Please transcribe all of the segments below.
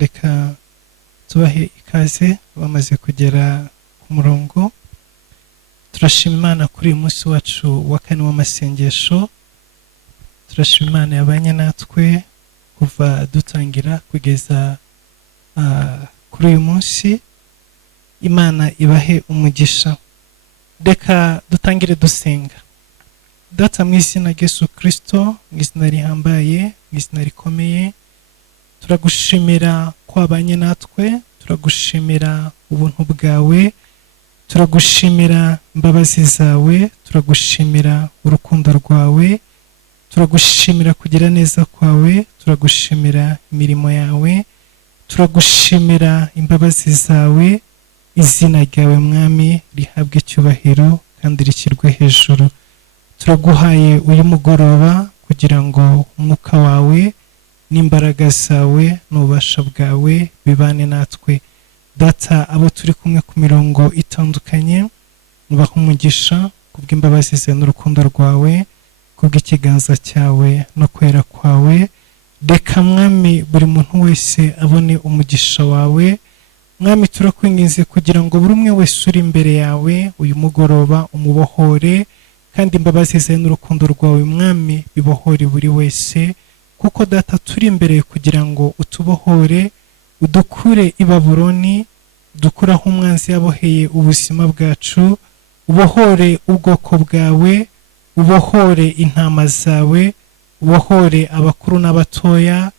reka tubahe ikaze bamaze kugera ku murongo. Turashima Imana kuri uyu munsi wacu wa kane w'amasengesho. Turashima Imana yabanye natwe kuva dutangira kugeza kuri uyu munsi. Imana ibahe umugisha. Reka dutangire dusenga. Data, mu izina rya Yesu Kristo, mu izina rihambaye, mu izina rikomeye, turagushimira ko wabanye natwe, turagushimira ubuntu bwawe, turagushimira imbabazi zawe, turagushimira urukundo rwawe, turagushimira kugira neza kwawe, turagushimira imirimo yawe, turagushimira imbabazi zawe. Izina ryawe Mwami rihabwe icyubahiro kandi rishyirwe hejuru. Turaguhaye uyu mugoroba kugira ngo umwuka wawe n'imbaraga zawe n'ububasha bwawe bibane natwe. Data, abo turi kumwe ku mirongo itandukanye, ubaha umugisha kubw'imbabazi zawe n'urukundo rwawe, kubw'ikiganza cyawe no kwera kwawe. Reka Mwami buri muntu wese abone umugisha wawe. Mwami, turakwinginze kugira ngo buri umwe wese uri imbere yawe uyu mugoroba umubohore, kandi imbabazi zawe n'urukundo rwawe Mwami bibohore buri wese, kuko Data turi imbere kugira ngo utubohore, udukure i Babuloni, udukure aho umwanzi yaboheye ubuzima bwacu, ubohore ubwoko bwawe, ubohore intama zawe, ubohore abakuru n'abatoya,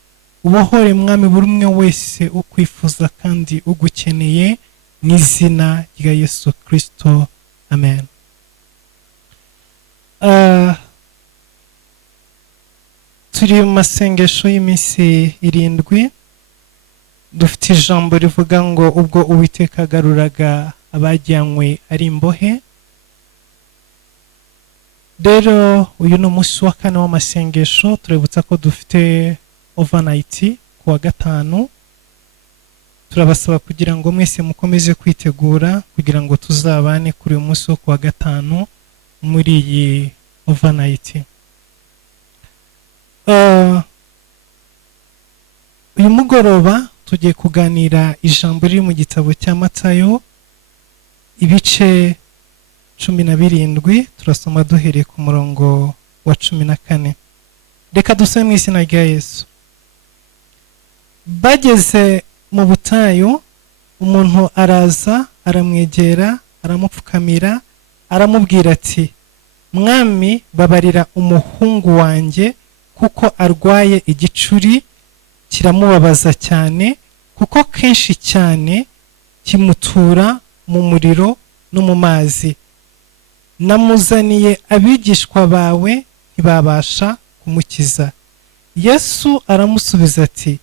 ubohore Mwami buri umwe wese ukwifuza kandi ugukeneye, mu izina rya Yesu Kristo, amen. Turi mu masengesho y'iminsi 7. Dufite ijambo rivuga ngo ubwo Uwiteka agaruraga abajyanywe ari imbohe. Rero uyu ni umunsi wa kane w'amasengesho. Turabutsa ko dufite overnight ku wa gatanu. Turabasaba kugira ngo mwese mukomeze kwitegura kugira ngo tuzabane kuri uyu munsi wo ku wa gatanu muri iyi overnight. Uyu mugoroba tugiye kuganira ijambo riri mu gitabo cya Matayo ibice 17. Turasoma duhereye ku murongo wa 14. Reka dusome mu izina rya Yesu. Bageze mu butayu, umuntu araza aramwegera, aramupfukamira, aramubwira ati, Mwami, babarira umuhungu wanjye kuko arwaye igicuri, kiramubabaza cyane, kuko kenshi cyane kimutura mu muriro no mu mazi. Namuzaniye abigishwa bawe, ntibabasha kumukiza. Yesu aramusubiza ati,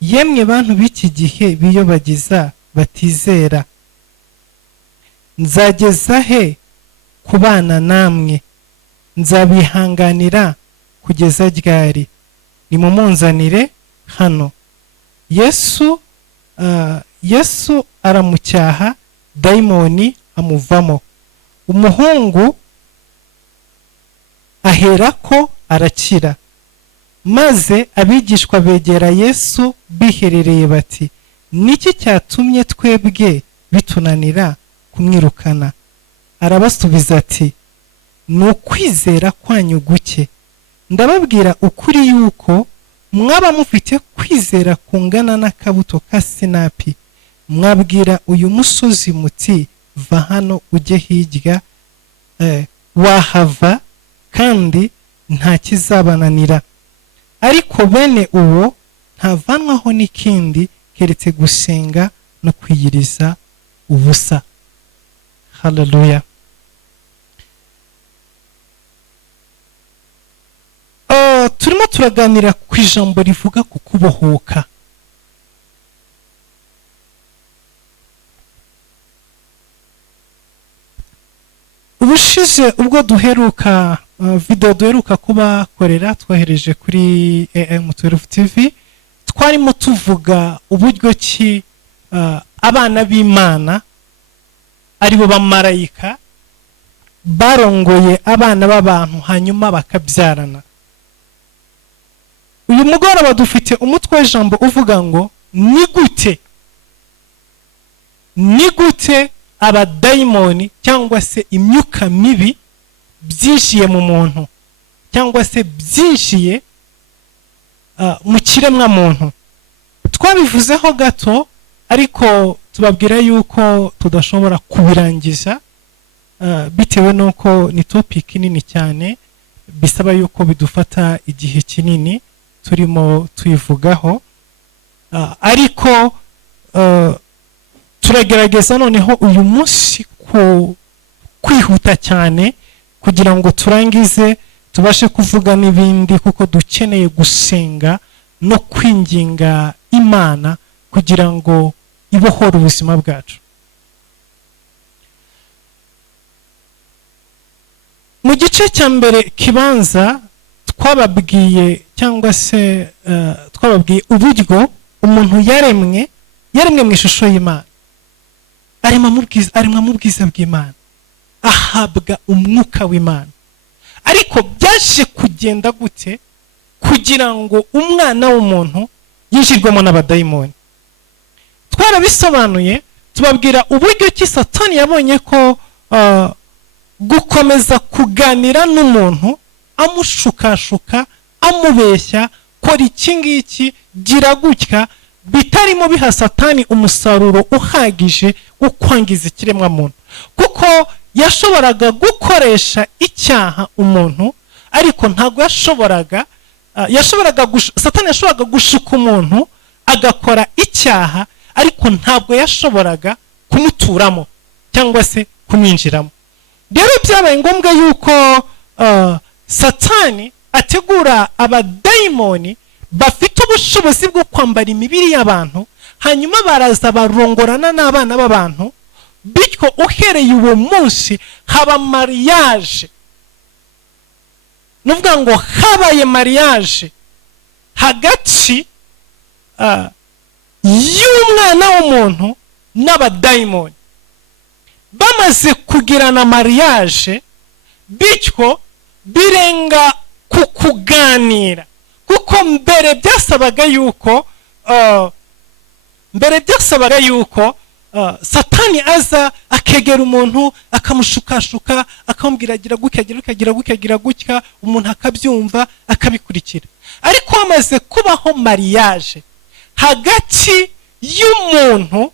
yemwe bantu b'iki gihe biyobagiza batizera, nzageza he kubana namwe? Nzabihanganira kugeza ryari? Nimumunzanire hano. Yesu aramucyaha, dayimoni amuvamo. Umuhungu aherako arakira. Maze abigishwa begera Yesu biherereye bati, niki cyatumye twebwe bitunanira kumwirukana? Arabasubiza ati, ni ukwizera kwanyu guke. Ndababwira ukuri yuko mwaba mufite kwizera kungana n'akabuto ka sinapi, mwabwira uyu musozi muti, va hano ujye hirya, wahava kandi nta kizabananira. Ariko bene uwo ntavanwaho n'ikindi keretse gusenga no kwiyiriza ubusa. Haleluya. Turimo turaganira ku ijambo rivuga ku kubohoka. Ubushize ubwo duheruka video duheruka kubakorera twohereje kuri AM12 TV, twarimo tuvuga uburyo ki abana b'Imana aribo bamarayika barongoye abana b'abantu hanyuma bakabyarana. Uyu mugoroba dufite umutwe w'ijambo uvuga ngo ni gute abadayimoni cyangwa se imyuka mibi byinjiye mu muntu cyangwa se byinjiye mu kiremwa muntu. Twabivuzeho gato ariko tubabwira yuko tudashobora kubirangiza bitewe nuko ni topic nini cyane, bisaba yuko bidufata igihe kinini turimo tuyivugaho, ariko turagerageza noneho uyu munsi kwihuta cyane kugira ngo turangize tubashe kuvuga n'ibindi, kuko dukeneye gusenga no kwinginga Imana kugira ngo ibohore ubuzima bwacu. Mu gice cya mbere kibanza twababwiye cyangwa se twababwiye uburyo umuntu yaremwe mu ishusho y'Imana, aremwa mu bwiza bw'Imana, ahabwa umwuka w'Imana. Ariko byaje kugenda gute kugira ngo umwana w'umuntu yinjirwemo n'abadayimoni? Twarabisobanuye, tubabwira uburyo ki Satani yabonye ko gukomeza kuganira n'umuntu amushukashuka, amubeshya, kora iki ngiki, gira gutya, bitarimo biha Satani umusaruro uhagije wo kwangiza ikiremwa muntu. Kuko yashoboraga gukoresha icyaha umuntu, ariko ntabwo Satani yashoboraga gushuka umuntu agakora icyaha, ariko ntabwo yashoboraga kumuturamo cyangwa se kumwinjiramo. Rero byabaye ngombwa yuko Satani ategura abadayimoni bafite ubushobozi bwo kwambara imibiri y'abantu, hanyuma baraza barongorana n'abana b'abantu, bityo uhereye uwo munsi haba mariage. Nuvuga ngo habaye mariage hagati y'umwana w'umuntu n'abadayimoni. Bamaze kugirana mariage, bityo birenga ku kuganira, kuko mbere byasabaga yuko Satani aza akegera umuntu akamushukashuka, akamubwira gira gutya, umuntu akabyumva akabikurikira. Ariko hamaze kubaho mariage hagati y'umuntu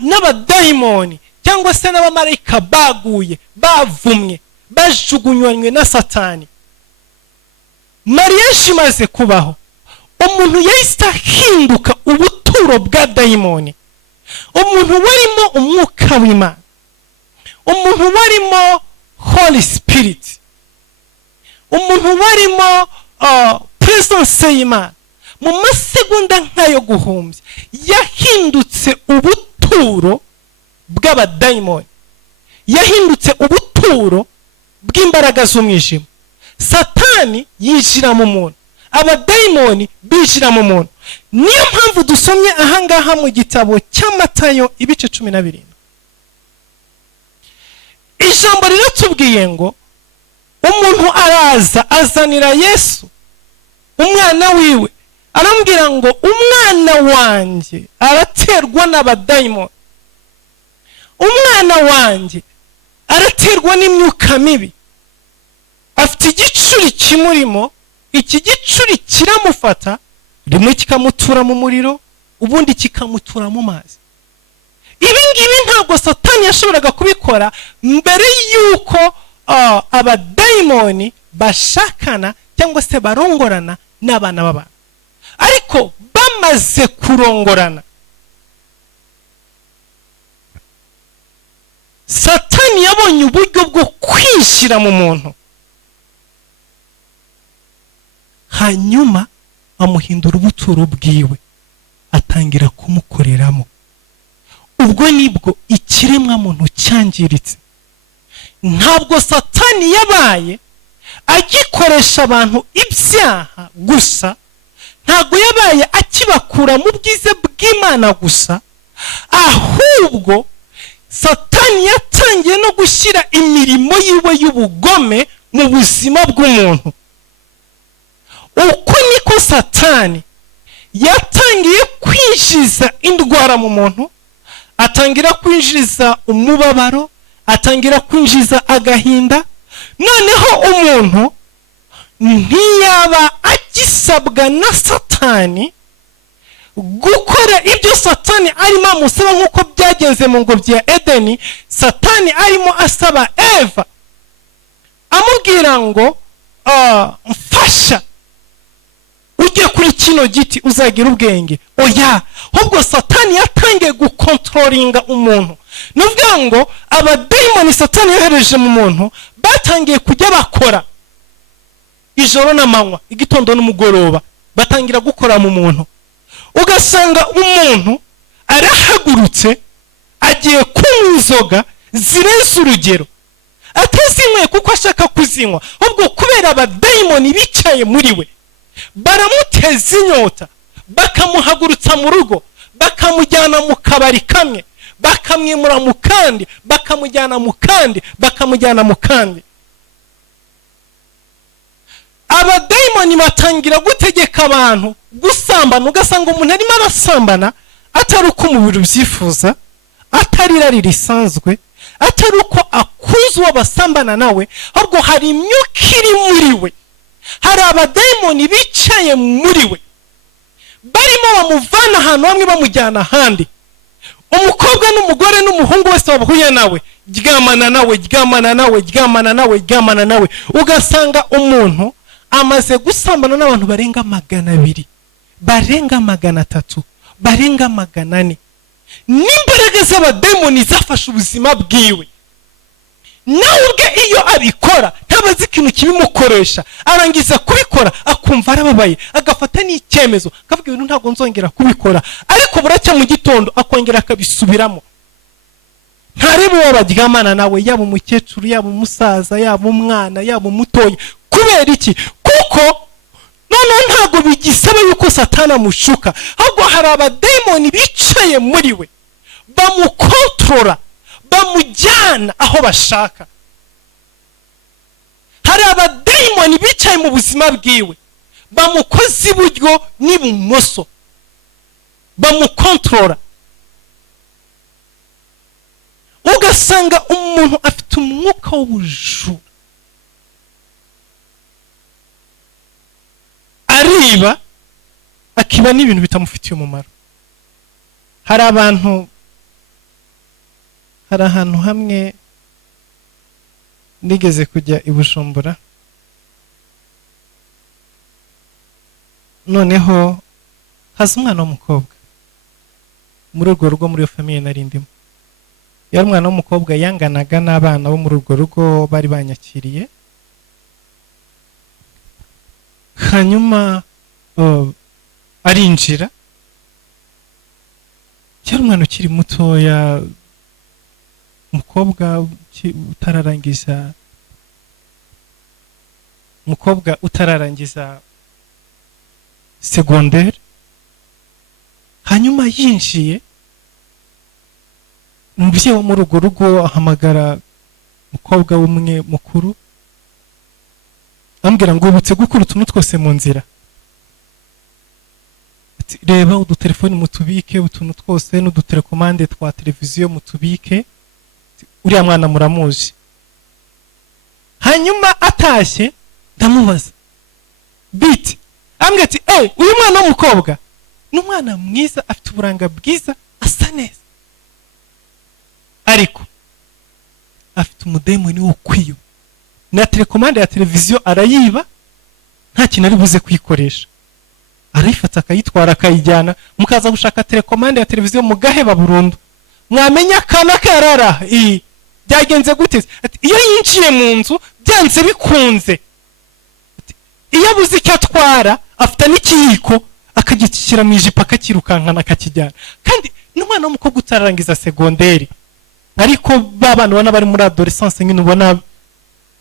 n'abadayimoni cyangwa se n'abamarayika baguye, bavumwe, bajugunywanywe na Satani, mariage imaze kubaho, umuntu yahise ahinduka ubuturo bwa dayimoni. Umuntu warimo umwuka w'Imana, umuntu warimo Holy Spirit, umuntu warimo presence y'Imana, mu masegonda nk'ayo guhumbya yahindutse ubuturo bw'abadayimoni, yahindutse ubuturo bw'imbaraga z'umwijima. Satani yinjira mu muntu, abadayimoni binjira mu muntu. Niyo mpamvu dusomye ahangaha mu gitabo cya Matayo ibice 17, ijambo riratubwiye ngo umuntu araza azanira Yesu umwana wiwe, arambwira ngo umwana wanjye araterwa n'abadayimoni, umwana wanjye araterwa n'imyuka mibi, afite igicuri kimurimo, iki gicuri kiramufata, rimwe kikamutura mu muriro, ubundi kikamutura mu mazi. Ibi ngibi ntabwo Satani yashoboraga kubikora mbere yuko abadayimoni bashakana cyangwa se barongorana n'abana b'abantu. Ariko bamaze kurongorana, Satani yabonye uburyo bwo kwinjira mu muntu, hanyuma amuhindura ubuturo bwiwe, atangira kumukoreramo. Ubwo nibwo ikiremwa muntu cyangiritse. Ntabwo Satani yabaye agikoresha abantu ibyaha gusa, ntabwo yabaye akibakura mu bwiza bw'Imana gusa, ahubwo Satani yatangiye no gushyira imirimo yiwe y'ubugome mu buzima bw'umuntu. Uko niko Satani yatangiye kwinjiza indwara mu muntu, atangira kwinjiza umubabaro, atangira kwinjiza agahinda. Noneho umuntu ntiyaba agisabwa na Satani gukora ibyo Satani arimo amusaba, nk'uko byagenze mu ngobyi ya Edeni. Satani arimo asaba Eva amubwira ngo mfasha ujye kuri kino giti uzagira ubwenge. Oya, ahubwo Satani yatangiye gukontrolinga umuntu. Nuvuga ngo abadayimoni Satani yohereje mu muntu batangiye kujya bakora ijoro n'amanywa, igitondo n'umugoroba, batangira gukora mu muntu. Ugasanga umuntu arahagurutse agiye kunywa inzoga zirenze urugero, atazinyweye kuko ashaka kuzinywa, ahubwo kubera abadayimoni bicaye muri we baramuteza inyota, bakamuhagurutsa mu rugo, bakamujyana mu kabari kamwe, bakamwimura mu kandi, bakamujyana mu kandi, bakamujyana mu kandi. Abadayimoni batangira gutegeka abantu gusambana. Ugasanga umuntu arimo arasambana atari uko umubiri ubyifuza, atari irari risanzwe, atari uko akuze uwo basambana nawe, ahubwo hari imyuka iri muri we. Hari abadayimoni bicaye muri we barimo bamuvana ahantu hamwe bamujyana ahandi. Umukobwa n'umugore n'umuhungu wese wabuhuye nawe, ryamana nawe, ryamana nawe, ryamana nawe, ryamana nawe. Ugasanga umuntu amaze gusambana n'abantu barenga 200, barenga 300, barenga 400. N'imbaraga z'abadayimoni zafashe ubuzima bwiwe. Nawe ubwe iyo abikora ntabazi ikintu kibimukoresha, arangiza kubikora akumva arababaye, agafata n'icyemezo akavuga ibintu ntabwo nzongera kubikora, ariko buracya mu gitondo akongera akabisubiramo. Ntarebe uwo baryamana nawe, yaba umukecuru, yaba umusaza, yaba umwana, yaba umutoya. Kubera iki? Kuko noneho ntabwo bigisaba yuko Satani amushuka, ahubwo hari abadayimoni bicaye muri we bamukontrola, bamujyana aho bashaka. Hari abadayimoni bicaye mu buzima bwiwe bamukoze iburyo n'ibumoso, bamukontrola. Ugasanga umuntu afite umwuka w'ubujura, ariba akiba n'ibintu bitamufitiye umumaro. Hari ahantu hamwe nigeze kujya i Bujumbura, noneho haza umwana w'umukobwa muri urwo rugo, muri iyo famiye nari ndimo. Yari umwana w'umukobwa yanganaga n'abana bo muri urwo rugo bari banyakiriye. Hanyuma arinjira, cyari umwana ukiri mutoya, umukobwa utararangiza secondaire. Hanyuma yinjiye, umubyeyi wo muri urwo rugo ahamagara umukobwa w'umwe mukuru ambwira ngo ubutse gukora utuntu twose mu nzira. Ati reba udutelefoni mutubike, utuntu twose n'udutelekomande twa televiziyo mutubike, uriya mwana muramuzi. Hanyuma atashye ndamubaza biti, ambwira ati uyu mwana w'umukobwa ni umwana mwiza, afite uburanga bwiza, asa neza, ariko afite umudayimoni wo kwiba. Na telekomande ya televiziyo arayiba, nta kintu ari buze kuyikoresha, arayifata akayitwara akayijyana, mukaza gushaka telekomande ya televiziyo mugaheba burundu. Mwamenya kana karara byagenze gute? Ati iyo yinjiye mu nzu byanze bikunze, iyo abuze icyo atwara afite n'ikiyiko akagishyira mu ijipo akakirukankana akakijyana. Kandi n'umwana w'umukobwa utararangiza segonderi, ariko babana ubona bari muri adolescence, nyine ubona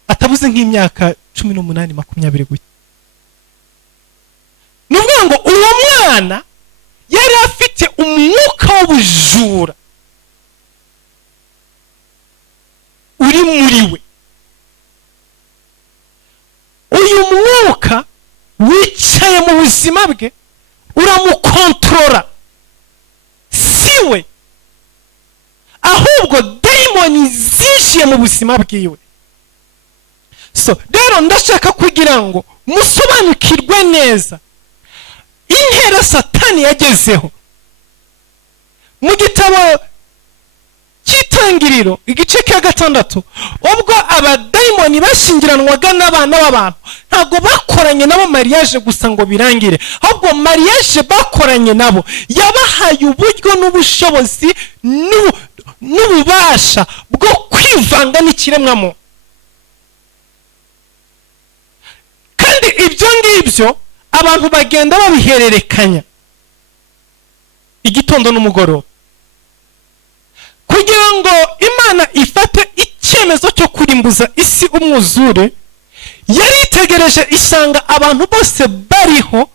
atabuze nk'imyaka 18 20 gutya. Nuvuga ngo uwo mwana yari afite umwuka w'ubujura uri muri we. Uyu mwuka wicaye mu buzima bwe uramukontorora, siwe, ahubwo dayimoni zinjiye mu buzima bwiwe. So rero ndashaka kugira ngo musobanukirwe neza intera Satani yagezeho. Mu gitabo cy'Itangiriro igice cya 6, ubwo abadayimoni bashingiranwaga n'abana b'abantu, ntabwo bakoranye nabo mariage gusa ngo birangire, ahubwo mariage bakoranye nabo yabahaye uburyo n'ubushobozi n'ububasha bwo kwivanga n'ikiremwamo. Kandi ibyo ngibyo abantu bagenda babihererekanya igitondo n'umugoroba, kugira ngo Imana ifate icyemezo cyo kurimbuza isi umwuzure. Yari itegereje isanga abantu bose bariho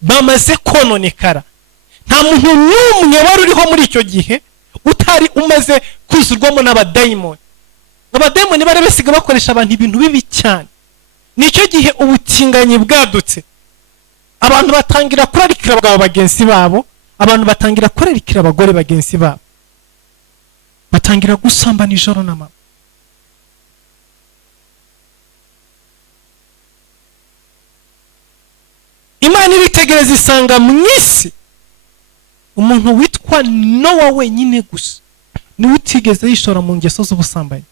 bamaze kononekara, nta muntu n'umwe wari uriho muri icyo gihe utari umaze kuzurwamo n'abadayimoni. Abadayimoni bari basiga bakoresha abantu ibintu bibi cyane. Nicyo gihe ubutinganyi bwadutse, abantu batangira kurarikira abagabo bagenzi babo, abantu batangira kurarikira abagore bagenzi babo, batangira gusambana ijoro n'amanywa. Imana iritegereza isanga mu isi umuntu witwa Nowa wenyine gusa niwe utigeze yishora mu ngeso z'ubusambanyi,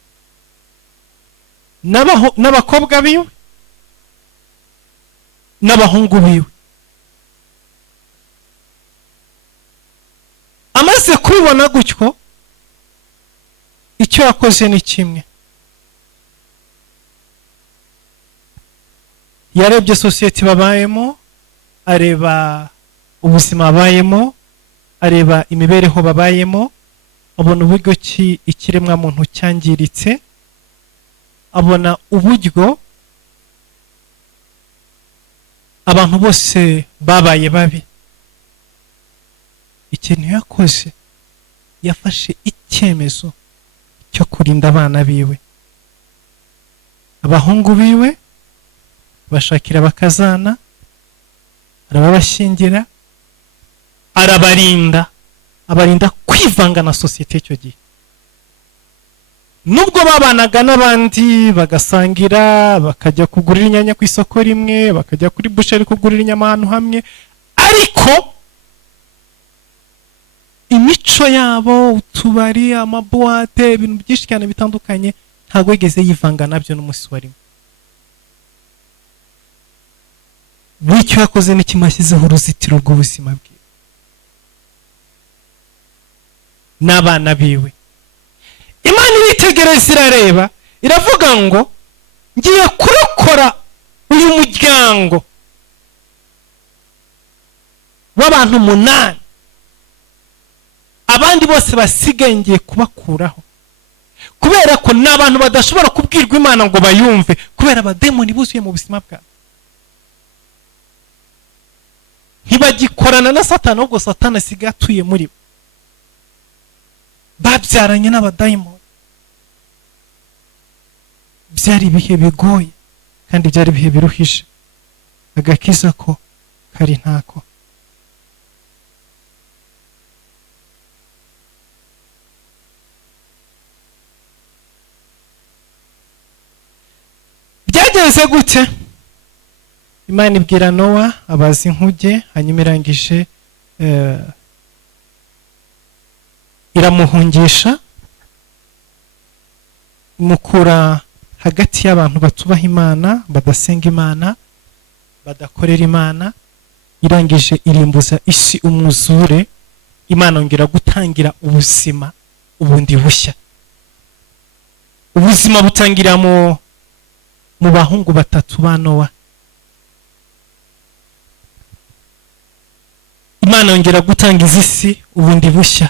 n'abakobwa biwe n'abahungu biwe. Amaze kubibona gutyo, icyo yakoze ni kimwe. Yarebye sosiyete babayemo, areba ubuzima babayemo, areba imibereho babayemo, abona uburyo ki ikiremwa muntu cyangiritse, abona uburyo abantu bose babaye babi. Ikintu yakoze, yafashe icyemezo cyo kurinda abana biwe, abahungu biwe bashakira bakazana, arabashingira, arabarinda, abarinda kwivanga na sosiyete icyo gihe. Nubwo babanaga n'abandi bagasangira, bakajya kugurira inyanya ku isoko rimwe, bakajya kuri busheri kugurira inyama ahantu hamwe, ariko imico yabo, utubari, amabuwate, ibintu byinshi cyane bitandukanye, ntabwo yigeze yivanga nabyo n'umunsi warimo. Bityo yakoze n'ikimashyizeho uruzitiro rw'ubuzima bwe n'abana biwe. Imana iritegereza, irareba, iravuga ngo ngiye kurokora uyu muryango w'abantu 8, abandi bose basigaye ngiye kubakuraho, kubera ko n'abantu badashobora kubwirwa Imana ngo bayumve, kubera abademoni buzuye mu buzima bwabo. Ntibagikorana na Satani, ahubwo Satani asigaye atuye muri bo. Babyaranye n'abadayimoni. Byari ibihe bigoye kandi byari ibihe biruhije, agakiza ko kari ntako. Byagenze gute? Imana ibwira Nowa abaza inkuge, hanyuma irangije iramuhungisha, imukura hagati y'abantu batubaha Imana, badasenga Imana, badakorera Imana. Irangije irimbuza isi umwuzure. Imana ongera gutangira ubuzima ubundi bushya. Ubuzima butangira mu bahungu 3 ba Nowa. Imana ongera gutangiza isi ubundi bushya,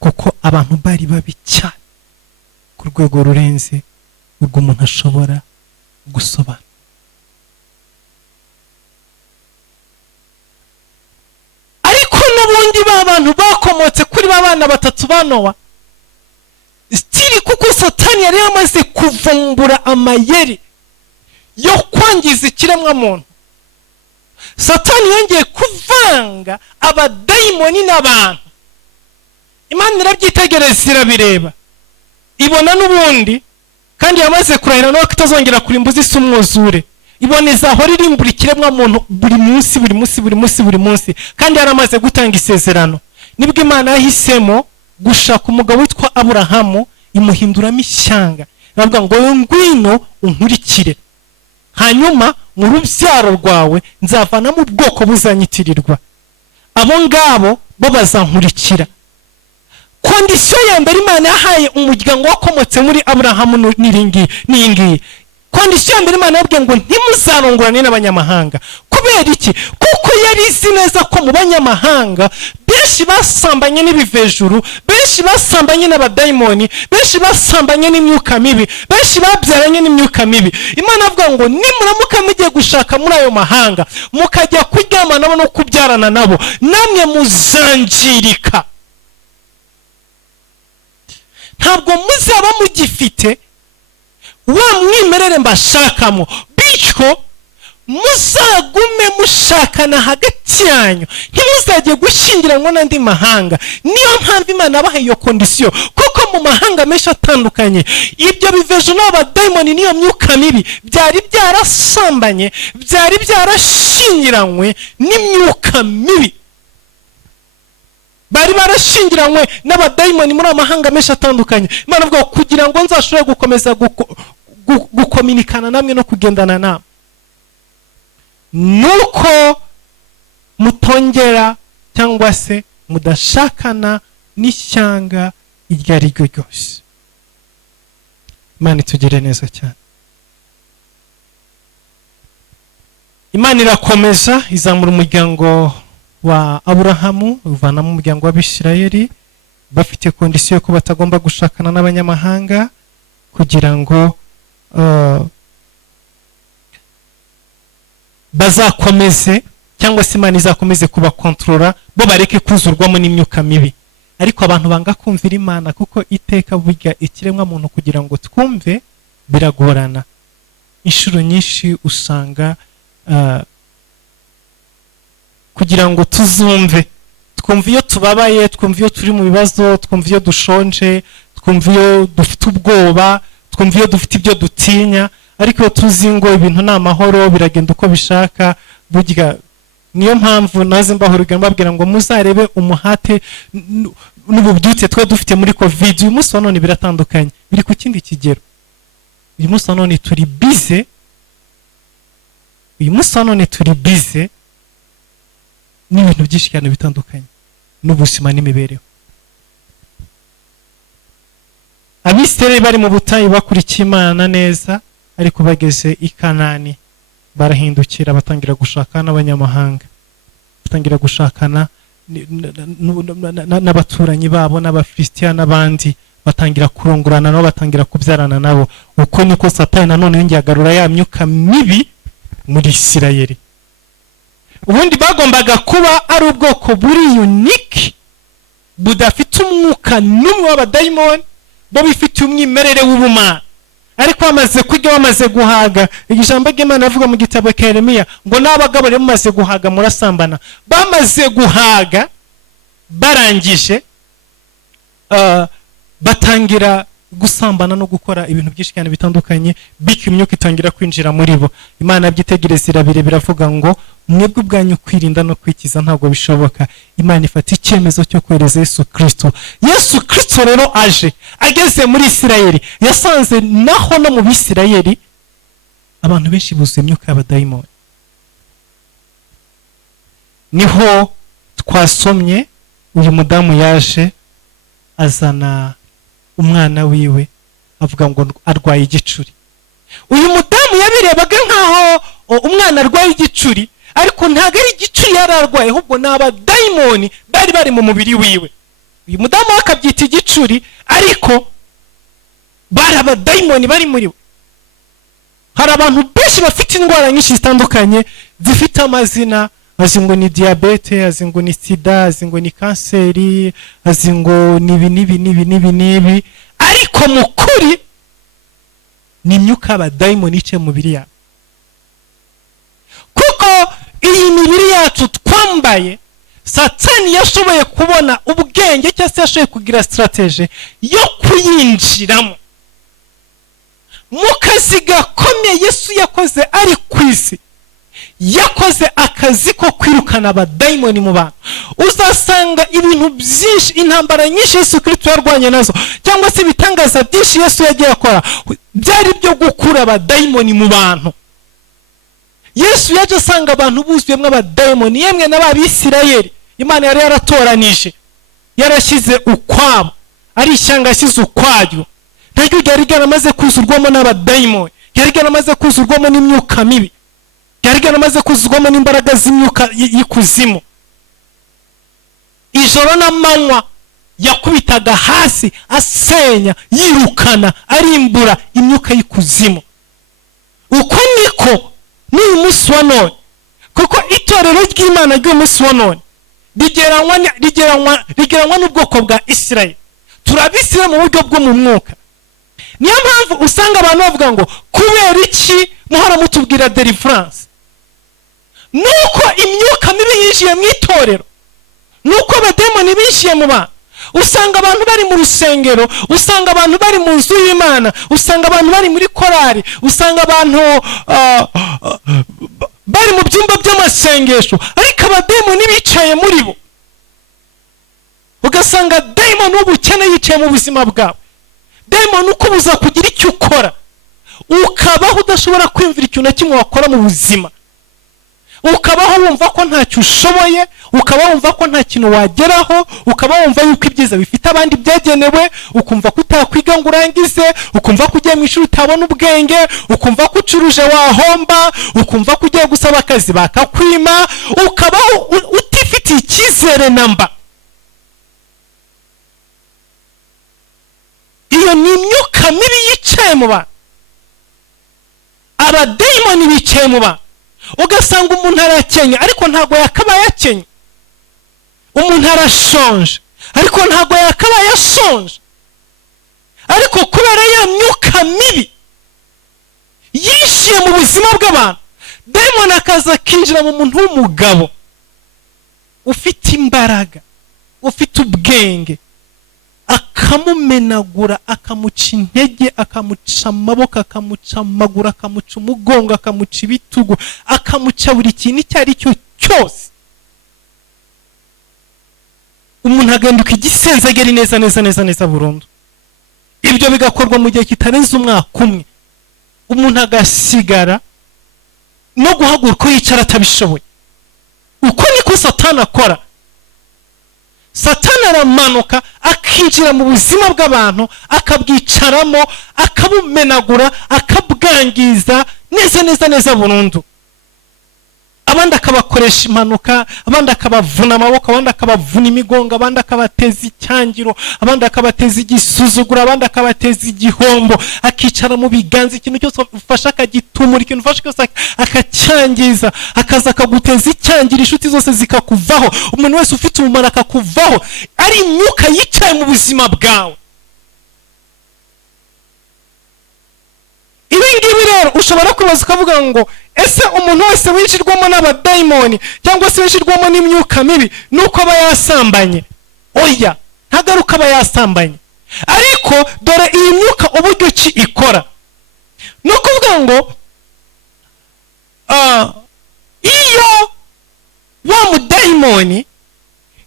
kuko abantu bari babi cyane ku rwego rurenze urwo umuntu ashobora gusobanura. Ariko n'ubundi b'abantu bakomotse kuri b'abana 3 ba Nowa, stili kuko Satani yari yamaze kuvumbura amayeri yo kwangiza ikiremwa muntu. satani yongeye kuvanga abadayimoni n'abantu. Imana irabyitegereza irabireba, ibona n'ubundi kandi yamaze kurahira no kutazongera kurimbuza isi umwuzure. Iboneza aho ririmbura ikiremwa muntu buri munsi kandi yaramaze gutanga isezerano. Nibwo Imana yahisemo gushaka umugabo witwa Aburahamu, imuhinduramo ishyanga, iravuga ngo ngwino unkurikire, hanyuma mu rubyaro rwawe nzavanamo ubwoko buzanyitirirwa, abo ngabo bo bazankurikira. Kondisiyo ya mbere Imana yahaye umuryango wakomotse muri Aburahamu n'iyingiyi. Kondisiyo ya mbere Imana yabwiye ngo ntimuzarongorane n'abanyamahanga. Kubera iki? Kuko yari izi neza ko mu banyamahanga benshi basambanye n'ibivejuru, benshi basambanye n'abadayimoni, benshi basambanye n'imyuka mibi, benshi babyaranye n'imyuka mibi. Imana avuga ngo nimuramuka mugiye gushaka muri ayo mahanga, mukajya kuryamana nabo no kubyarana nabo, namwe muzangirika. Ntabwo muzaba mugifite wa mwimerere mbashakamo, bityo muzagume mushakana hagati yanyu, ntimuzajye gushyingiranwa n'andi mahanga. Niyo mpamvu Imana yabahaye iyo kondisiyo, kuko mu mahanga menshi atandukanye ibyo biveje n'abadayimoni n'iyo myuka mibi byari byarasambanye, byari byarashyingiranywe n'imyuka mibi, bari barashyingiranywe n'abadayimoni muri amahanga menshi atandukanye. Imana avuga kugira ngo nzashobore gukomeza gukominikana namwe no kugendana namwe, nuko mutongera cyangwa se mudashakana n'ishyanga iryo ari ryo ryose. Imana itugire neza cyane. Imana irakomeza izamura umuryango wa Aburahamu, uvana mu muryango w'Abisirayeli, bafite kondisiyo ko batagomba gushakana n'abanyamahanga kugira ngo bazakomeze cyangwa se Imana izakomeze kubakontorora, bo bareke kuzurwamo n'imyuka mibi. Ariko abantu banga kumvira Imana, kuko iteka burya ikiremwa muntu kugira ngo twumve biragorana. Inshuro nyinshi usanga kugira ngo tuzumve, twumva iyo tubabaye, twumva iyo turi mu bibazo, twumva iyo dushonje, twumva iyo dufite ubwoba, twumva iyo dufite ibyo dutinya. Ariko iyo tuzi ngo ibintu ni amahoro, biragenda uko bishaka, burya niyo mpamvu naze mbahurira mbabwira ngo muzarebe umuhate n'ububyutse twe dufite muri covid. Uyu munsi wa none biratandukanye, biri ku kindi kigero. Uyu munsi wa none turi bize, n'ibintu byinshi cyane bitandukanye n'ubuzima n'imibereho. Abisirayeli bari mu butayu bakurikiye Imana neza, ariko bageze i Kanani barahindukira, batangira gushakana n'abanyamahanga, batangira gushakana n'abaturanyi babo n'Abafilisitiya n'abandi, batangira kurongorana nabo, batangira kubyarana nabo. Uko niko Satani nanone yongeye agarura ya myuka mibi muri Isirayeli. Ubundi bagombaga kuba ari ubwoko buri unique, budafite umwuka n'umwe w'abadayimoni, bo bifite umwimerere w'ubumana. Ariko bamaze kurya, bamaze guhaga, ijambo ry'Imana avuga mu gitabo cya Yeremiya ngo n'abagabo rero mumaze guhaga murasambana. Bamaze guhaga, barangije batangira gusambana no gukora ibintu byinshi cyane bitandukanye, bityo imyuka itangira kwinjira muri bo. Imana yabyitegereza irabire, biravuga ngo mwebwe ubwanyu kwirinda no kwikiza ntabwo bishoboka. Imana ifata icyemezo cyo kohereza Yesu Kristo. Yesu Kristo rero aje, ageze muri Isirayeli, yasanze naho no mu Bisirayeli abantu benshi buzuye imyuka y'abadayimoni. Niho twasomye uyu mudamu yaje azana umwana wiwe, avuga ngo arwaye igicuri. Uyu mudamu yabirebaga nkaho umwana arwaye igicuri, ariko ntago ari igicuri yari arwaye, ahubwo ni abadayimoni bari bari mu mubiri wiwe. Uyu mudamu akabyita igicuri, ariko bari abadayimoni bari muri we. Hari abantu benshi bafite indwara nyinshi zitandukanye zifite amazina, azi ngo ni diabete, azi ngo ni sida, azi ngo ni kanseri, azi ngo ni ibi, ariko mu kuri ni imyuka y'abadayimoni ice mu mubiri yabo. Kuko iyi mibiri yacu twambaye Satani yashoboye kubona ubwenge cyangwa se yashoboye kugira strategy yo kuyinjiramo mu kazi gakomeye Yesu yakoze ari ku isi. Yakoze akazi ko kwirukana abadayimoni mu bantu. Uzasanga ibintu byinshi, intambara nyinshi Yesu Kristo yarwanye nazo cyangwa se ibitangaza byinshi Yesu yagiye akora byari byo gukura abadayimoni mu bantu. Yesu yaje asanga abantu buzuyemo abadayimoni, yemwe n'abisirayeli Imana yari yaratoranije, yarashyize ukwabo, ari ishyanga yashyize ukwaryo. Ntaryo ryari ryaramaze kuzurwamo n'abadayimoni, ryari ryaramaze kuzurwamo n'imyuka mibi, ryari ryaramaze kuzurwamo n'imbaraga z'imyuka y'ikuzimu. Ijoro n'amanywa yakubitaga hasi, asenya, yirukana, arimbura imyuka y'ikuzimu. Uko niko n'uyu munsi wa none, kuko itorero ry'Imana ry'uyu munsi wa none rigeranwa n'ubwoko bwa Isirayeli. Turabisira mu buryo bwo mu mwuka. Niyo mpamvu usanga abantu bavuga ngo kubera iki muhora mutubwira deliverance? Nuko imyuka mibi yinjiye mu itorero, nuko abademoni binjiye mu bantu. Usanga abantu bari mu rusengero, usanga abantu bari mu nzu y'Imana, usanga abantu bari muri korari, usanga abantu bari mu byumba by'amasengesho, ariko abademoni bicaye muri bo. Ugasanga demoni w'ubukene yicaye mu buzima bwawe, demoni ukubuza kugira icyo ukora, ukabaho udashobora kwiyumvira ikintu na kimwe wakora mu buzima, ukabaho wumva ko ntacyo ushoboye, ukabaho wumva ko nta kintu wageraho, ukabaho wumva yuko ibyiza bifite abandi byagenewe, ukumva ko utakwiga ngo urangize, ukumva ko ugiye mu ishuri utabona ubwenge, ukumva ko ucuruje wahomba, ukumva ko ugiye gusaba akazi bakakwima, ukabaho utifitiye icyizere namba. Iyo ni imyuka mibi yicaye mu bantu, abadayimoni bicaye mu bantu. Ugasanga umuntu arakenye ariko ntago yakabaye akenye, umuntu arashonje ariko ntago yakabaye ashonje, ariko kubera ya myuka mibi yishiye mu buzima bw'abantu, demoni akaza akinjira mu muntu w'umugabo ufite imbaraga, ufite ubwenge, akamumenagura, akamuca intege, akamuca amaboko, akamuca amaguru, akamuca umugongo, akamuca ibitugu, akamuca buri kintu icyo ari cyo cyose. Umuntu aganduka igisenzegeri neza burundu. Ibyo bigakorwa mu gihe kitarenze umwaka umwe. Umuntu agasigara no guhaguruka yicara atabishoboye. Uko niko Satani akora. Satani aramanuka akinjira mu buzima bw'abantu, akabwicaramo, akabumenagura, akabwangiza neza burundu. Abandi akabakoresha impanuka, abandi akabavuna amaboko, abandi akabavuna imigongo, abandi akabateza icyangiro, abandi akabateza igisuzuguro, abandi akabateza igihombo, akicara mu biganza, ikintu cyose ufasha akagitumura, ikintu ufasha cyose akacyangiza, akaza akaguteza icyangiro, inshuti zose zikakuvaho, umuntu wese ufite umumaro akakuvaho. Ari imyuka yicaye mu buzima bwawe. Ibingibi rero ushobora kubaza ukavuga ngo ese umuntu wese winjirwamo n'abadayimoni cyangwa se winjirwamo n'imyuka mibi nuko aba yasambanye? Oya, ntagaruka aba yasambanye, ariko dore iyi myuka uburyo ki ikora. No kuvuga ngo iyo wa mudayimoni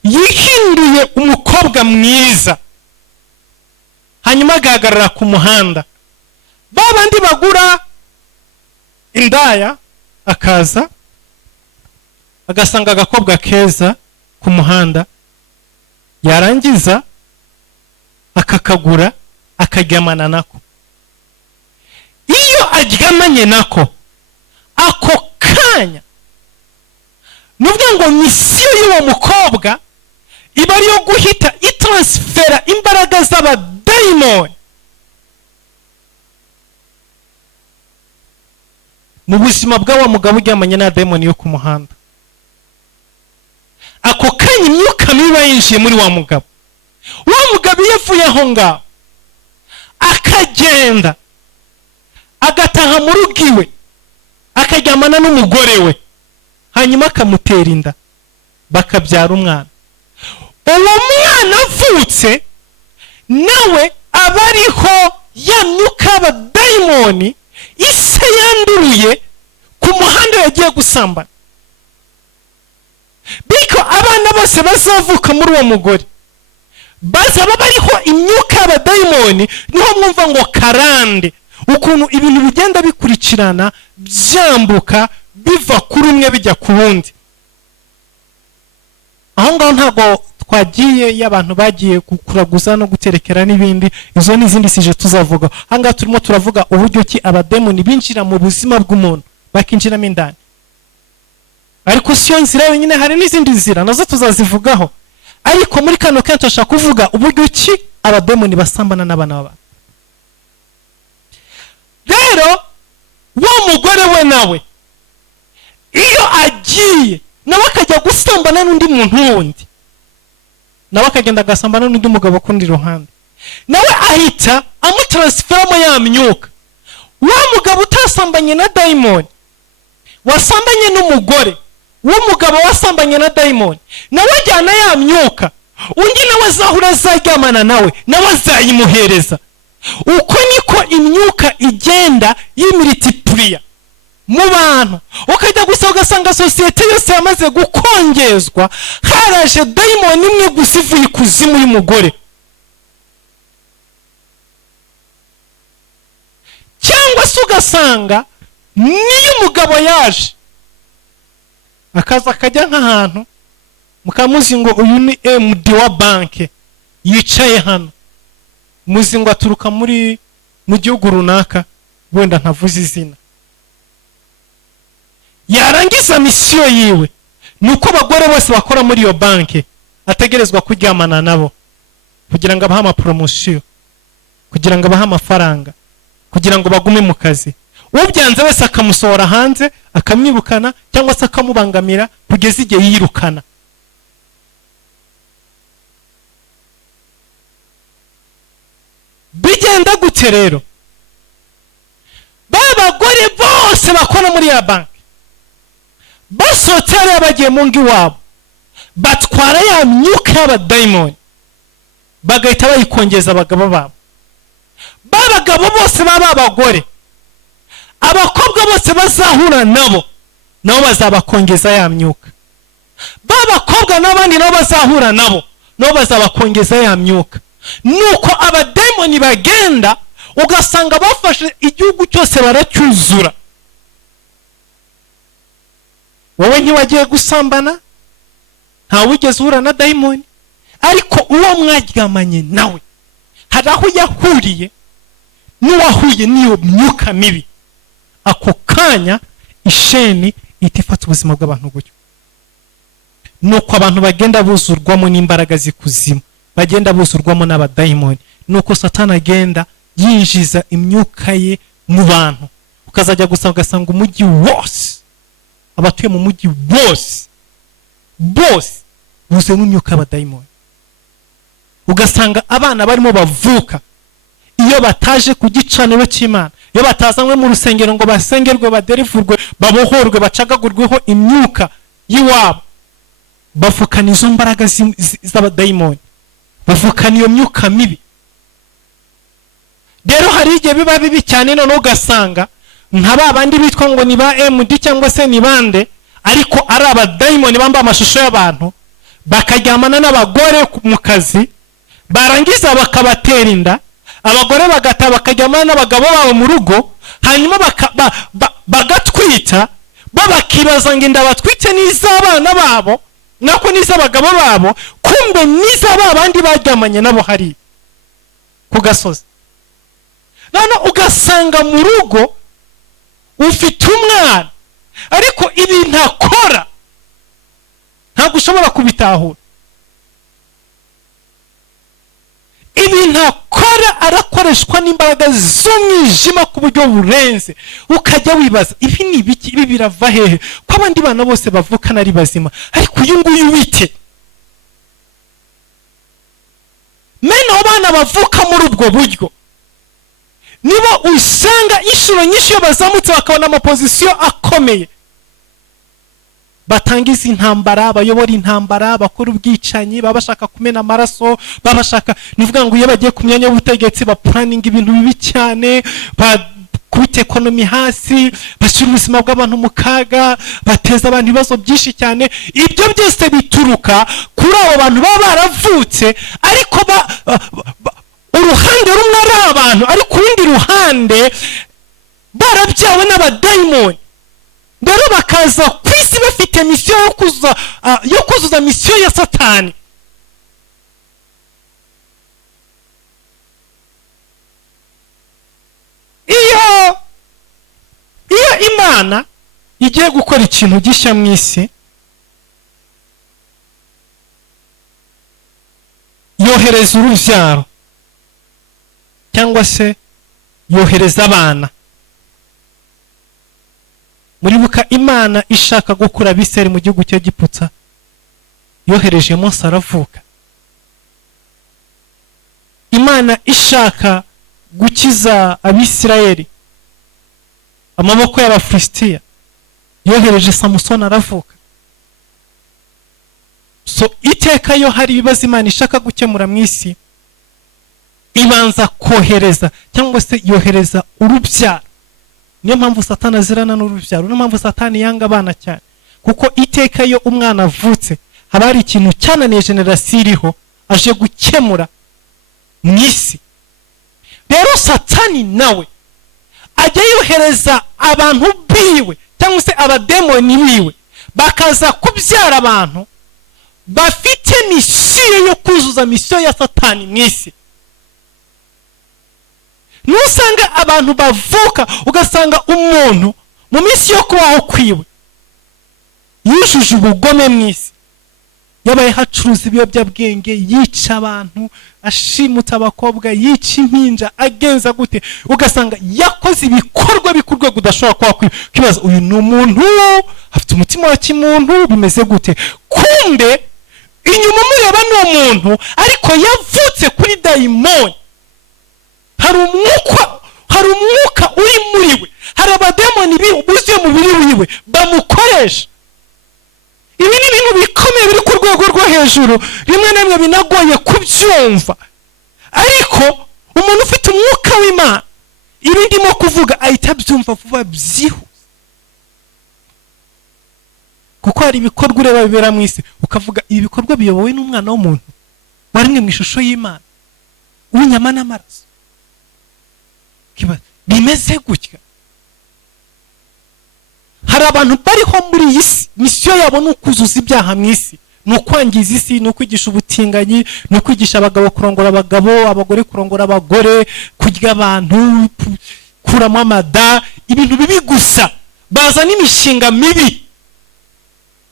yihinduye umukobwa mwiza, hanyuma agahagarara ku muhanda, babandi bagura indaya, akaza agasanga agakobwa keza ku muhanda, yarangiza akakagura akaryamana nako. Iyo aryamanye nako, ako kanya nuvuga ngo misiyo y'uwo mukobwa iba ari yo guhita itransfera imbaraga z'abadayimoni mu buzima bw'awa mugabo uryamanye na demoni yo ku muhanda. Ako kanya imyuka mibi yinjiye muri wa mugabo. Wa mugabo yavuye aho ngaho akagenda agataha mu rugo iwe, akaryamana n'umugore we, hanyuma akamutera inda bakabyara umwana. uwo mwana avutse nawe aba ariho ya myuka y'abadayimoni ise yanduruye ku muhanda yagiye gusambana. bityo abana bose bazavuka muri uwo mugore bazaba bariho imyuka y'abadayimoni. niho mwumva ngo karande, ukuntu ibintu bigenda bikurikirana byambuka biva kuri umwe bijya ku wundi. aho ngaho ntabwo twagiye y'abantu bagiye kuraguza no guterekera n'ibindi, izo n'izindi sije tuzavuga. aha ngaha turimo turavuga uburyo ki abadayimoni binjira mu buzima bw'umuntu bakinjiramo indani. ariko siyo nzira yonyine, hari n'izindi nzira nazo tuzazivugaho. ariko muri kano kenshi ashaka kuvuga uburyo ki abadayimoni basambana n'abana b'abantu. rero wa mugore we nawe iyo agiye nawe akajya gusambana n'undi muntu wundi, nawe akagenda agasambana n'undi mugabo kundi ruhande, nawe ahita amutaransferamo ya myuka. wa mugabo utasambanye na dayimoni wasambanye n'umugore, w'umugabo wasambanye na dayimoni, nawe ajyana ya myuka, undi nawe azahura azaryamana nawe azayimuhereza. uko niko imyuka igenda y'imitipuriya mu bantu. ukajya gusa ugasanga sosiyete yose yamaze gukongezwa, haraje dayimoni imwe gusa ivuye ikuzimu y'umugore. cyangwa se ugasanga niyo umugabo yaje akaza akajya nk'ahantu mukamuzi ngo uyu ni MD wa banke yicaye hano, muzi ngo aturuka mu gihugu runaka, wenda ntavuze izina. yarangiza misiyo yiwe nuko abagore bose bakora muri iyo banke ategerezwa kuryamana nabo kugira ngo abahe amapromosiyo, kugira ngo abahe amafaranga, kugira ngo bagume mu kazi. ubyanze wese akamusohora hanze, akamwirukana cyangwa se akamubangamira kugeza igihe yirukana. bigenda gute rero? bagore bose bakora muri ya banki basohotse hariya bagiye mu ngo iwabo, batwara ya myuka y'abadayimoni bagahita bayikongeza abagabo babo. babagabo bose baba abagore, abakobwa bose bazahura nabo bazabakongeza ya myuka. babakobwa n'abandi nabo bazahura nabo bazabakongeza ya myuka. nuko abadayimoni bagenda ugasanga bafashe igihugu cyose baracyuzura. wowe ntiwagiye gusambana, ntawigeze uhura na dayimoni, ariko uwo mwaryamanye nawe hari aho yahuriye n'uwahuye n'iyo myuka mibi. ako kanya isheni itifata ubuzima bw'abantu gutyo. nuko abantu bagenda buzurwamo n'imbaraga z'ikuzimu, bagenda buzurwamo n'abadayimoni. nuko satani agenda yinjiza imyuka ye mu bantu, ukazajya gusa ugasanga umujyi wose, abatuye mu mujyi bose buzuyemo imyuka y'abadayimoni. ugasanga abana barimo bavuka iyo bataje ku gicaniro cy'Imana, iyo batazanywe mu rusengero ngo basengerwe, baderivurwe, babohorwe, bacagagurweho imyuka y'iwabo, bavukana izo mbaraga z'abadayimoni, bavukana iyo myuka mibi. rero hari igihe biba bibi cyane, none ugasanga nka babandi bitwa ngo ni ba MD cyangwa se ni bande, ariko ari abadayimoni bambaye amashusho y'abantu, bakaryamana n'abagore mu kazi, barangiza bakabatera inda, abagore bagataha bakaryamana n'abagabo babo mu rugo, hanyuma bagatwita, bakibaza ngo inda batwite n'iz'abana babo nako n'iz'abagabo babo, kumbe n'iz'abandi baryamanye nabo hari ku gasozi. none ugasanga mu rugo ufite umwana, ariko ibintu akora ntabwo ushobora kubitahura. ibintu akora arakoreshwa n'imbaraga z'umwijima ku buryo burenze, ukajya wibaza ibi ni ibiki, ibi birava hehe ko abandi bana bose bavukana ari bazima, ariko uyu nguyu wite? mene abana bavuka muri ubwo buryo nibo usanga inshuro nyinshi iyo bazamutse bakabona amapozisiyo akomeye, batangiza intambara, bayobora intambara, bakora ubwicanyi, baba bashaka kumena amaraso, baba bashaka, nivuga ngo iyo bagiye ku myanya y'ubutegetsi bapuraninga ibintu bibi cyane, kubita ekonomi hasi, bashyira ubuzima bw'abantu mu kaga, bateza abantu ibibazo byinshi cyane. Ibyo byose bituruka kuri abo bantu baba baravutse, ariko uruhande rumwe ari abantu, ariko urundi ruhande barabyawe n'abadayimoni. Rero bakaza ku isi bafite misiyo yo kuzuza misiyo ya Satani. Iyo Imana igiye gukora ikintu gishya mu isi, yohereza urubyaro cyangwa se yohereza abana. Muribuka Imana ishaka gukura Abisirayeli mu gihugu cyo Giputsa, yohereje Mose aravuka. Imana ishaka gukiza Abisirayeli amaboko y'Abafilisitiya, yohereje Samusoni aravuka. So iteka yo hari ibibazo Imana ishaka gukemura mu isi, ibanza kohereza cyangwa se yohereza urubyaro. Niyo mpamvu Satani azirana n'urubyaro, niyo mpamvu Satani yanga abana cyane, kuko iteka yo umwana avutse haba hari ikintu cyananiye generasiyo iriho aje gukemura mu isi. Rero Satani nawe ajya yohereza abantu biwe cyangwa se abademoni biwe, bakaza kubyara abantu bafite misiyo yo kuzuza misiyo ya Satani mu isi. Nusanga abantu bavuka ugasanga umuntu mu minsi yo kubaho kwiwe yujuje ubugome mu isi, yabaye hacuruza ibiyobyabwenge, yica abantu, ashimuta abakobwa, yica impinja, agenza gute, ugasanga yakoze ibikorwa bikurwego udashobora kuba kwibaza uyu ni umuntu afite umutima wa kimuntu bimeze gute. Kumbe inyuma mureba ni umuntu ariko yavutse kuri dayimoni. Hari umwuka uri muri we, hari abademoni buzuye umubiri wiwe bamukoresha. Ibi ni ibintu bikomeye biri ku rwego rwo hejuru, rimwe na rimwe binagoye kubyumva, ariko umuntu ufite umwuka w'Imana ibi ndimo kuvuga ahita abyumva vuba byihuse. Kuko hari ibikorwa ureba bibera mu isi ukavuga ibi bikorwa biyobowe n'umwana w'umuntu waremwe mu ishusho y'Imana, uw'inyama n'amaraso, bimeze gutya. Hari abantu bariho muri iyi si, misiyo yabo ni ukuzuza ibyaha mu isi, ni ukwangiza isi, ni ukwigisha ubutinganyi, ni ukwigisha abagabo kurongora abagabo, abagore kurongora abagore, kurya abantu, kuramo amada, ibintu bibi gusa. Baza n'imishinga mibi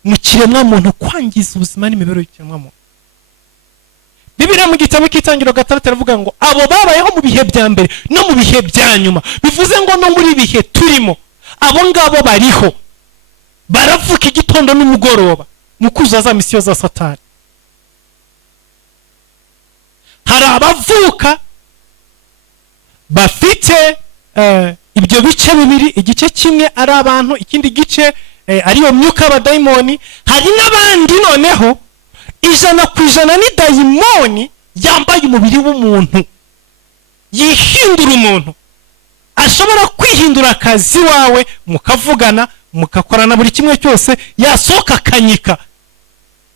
mu kiremwa muntu, kwangiza ubuzima n'imibereho y'ikiremwa muntu. Bibiliya mu gitabo cy'Itangiriro 6 iravuga ngo abo babayeho mu bihe bya mbere no mu bihe bya nyuma, bivuze ngo no muri bihe turimo abo ngabo bariho, baravuka igitondo n'umugoroba mu kuzuza misiyo za Satani. Hari abavuka bafite ibyo bice bibiri, igice kimwe ari abantu, ikindi gice ariyo myuka y'abadayimoni. Hari n'abandi noneho 100% ni dayimoni yambaye umubiri w'umuntu, yihindura umuntu, ashobora kwihindura akazi wawe, mukavugana mukakorana buri kimwe cyose, yasohoka akanyika.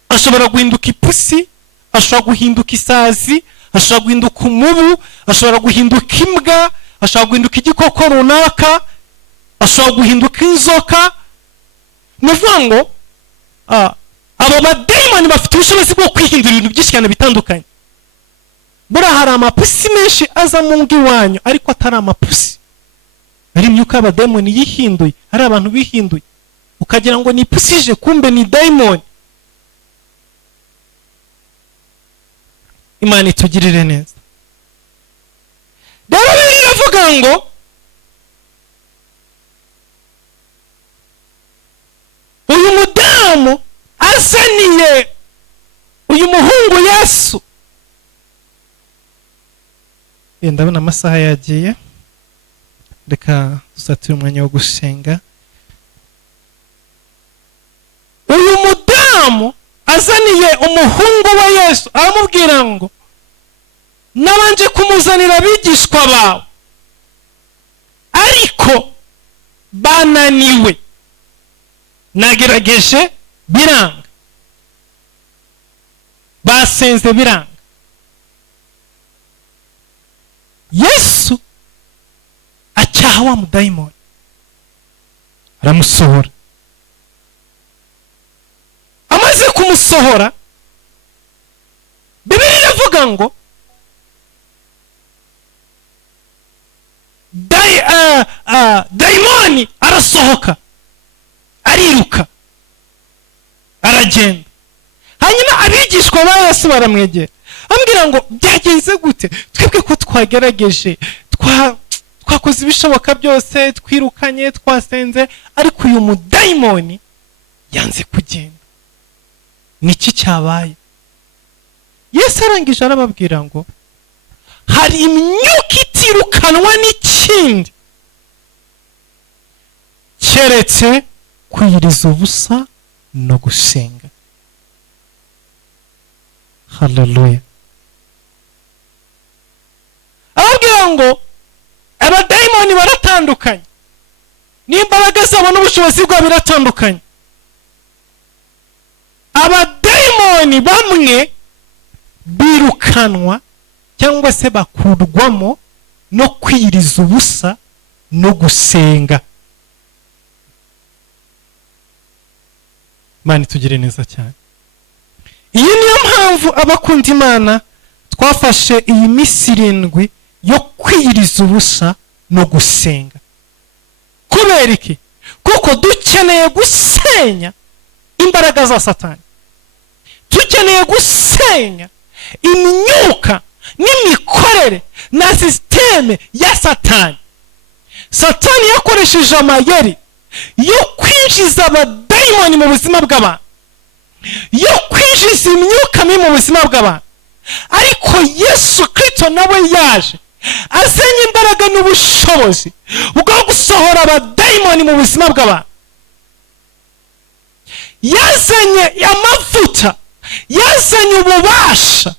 Ashobora guhinduka ipusi, ashobora guhinduka isazi, ashobora guhinduka umubu, ashobora guhinduka imbwa, ashobora guhinduka igikoko runaka, ashobora guhinduka inzoka. Nuvuga ngo abo badayimoni bafite ubushobozi bwo kwihindura ibintu byinshi cyane bitandukanye. Bura hari amapusi menshi aza mu ngo iwanyu ariko atari amapusi, ari imyuka y'abadayimoni yihinduye, hari abantu bihinduye ukagira ngo ni ipusi ije, kumbe ni dayimoni. Imana itugirire neza. Rero biravuga ngo uyu mudamu azaniye uyu muhungu Yesu. Ndabona amasaha yagiye, reka dusatire umwanya wo gusenga. Uyu azaniye umuhungu wa Yesu, aramubwira ngo nabanje kumuzanira abigishwa bawe ariko bananiwe, nagerageje biranga, basenze biranga. Yesu acyaha wa mudayimoni, aramusohora. Amaze kumusohora, Bibiliya iravuga ngo dayimoni arasohoka, ariruka, aragenda. Hanyuma abigishwa ba Yesu baramwegera, ambwira ngo byagenze gute? Twebwe ko twagerageje, twakoze ibishoboka byose, twirukanye, twasenze, ariko uyu mudayimoni yanze kugenda. Niki cyabaye? Yesu arangije arababwira ngo hari imyuka itirukanwa n'ikindi keretse kwiyiriza ubusa no gusenga. Haleluya. Arababwira ngo abadayimoni baratandukanye, n'imbaraga zabo n'ubushobozi bwabo biratandukanye. Abadayimoni bamwe birukanwa cyangwa se bakurwamo no kwiyiriza ubusa no gusenga. Imana itugire neza cyane. Iyi niyo mpamvu abakunda Imana twafashe iyi minsi 7 yo kwiyiriza ubusa no gusenga. Kubera iki? Kuko dukeneye gusenya imbaraga za Satani, dukeneye gusenya imyuka n'imikorere na systeme ya Satani. Satani yakoresheje amayeri yo kwinjiza abadayimoni mu buzima bw'abantu, yo kwinjiza imyuka mibi mu buzima bw'abantu. Ariko Yesu Kristo nawe yaje azanye imbaraga n'ubushobozi bwo gusohora abadayimoni mu buzima bw'abantu. Yazanye amavuta, yazanye ububasha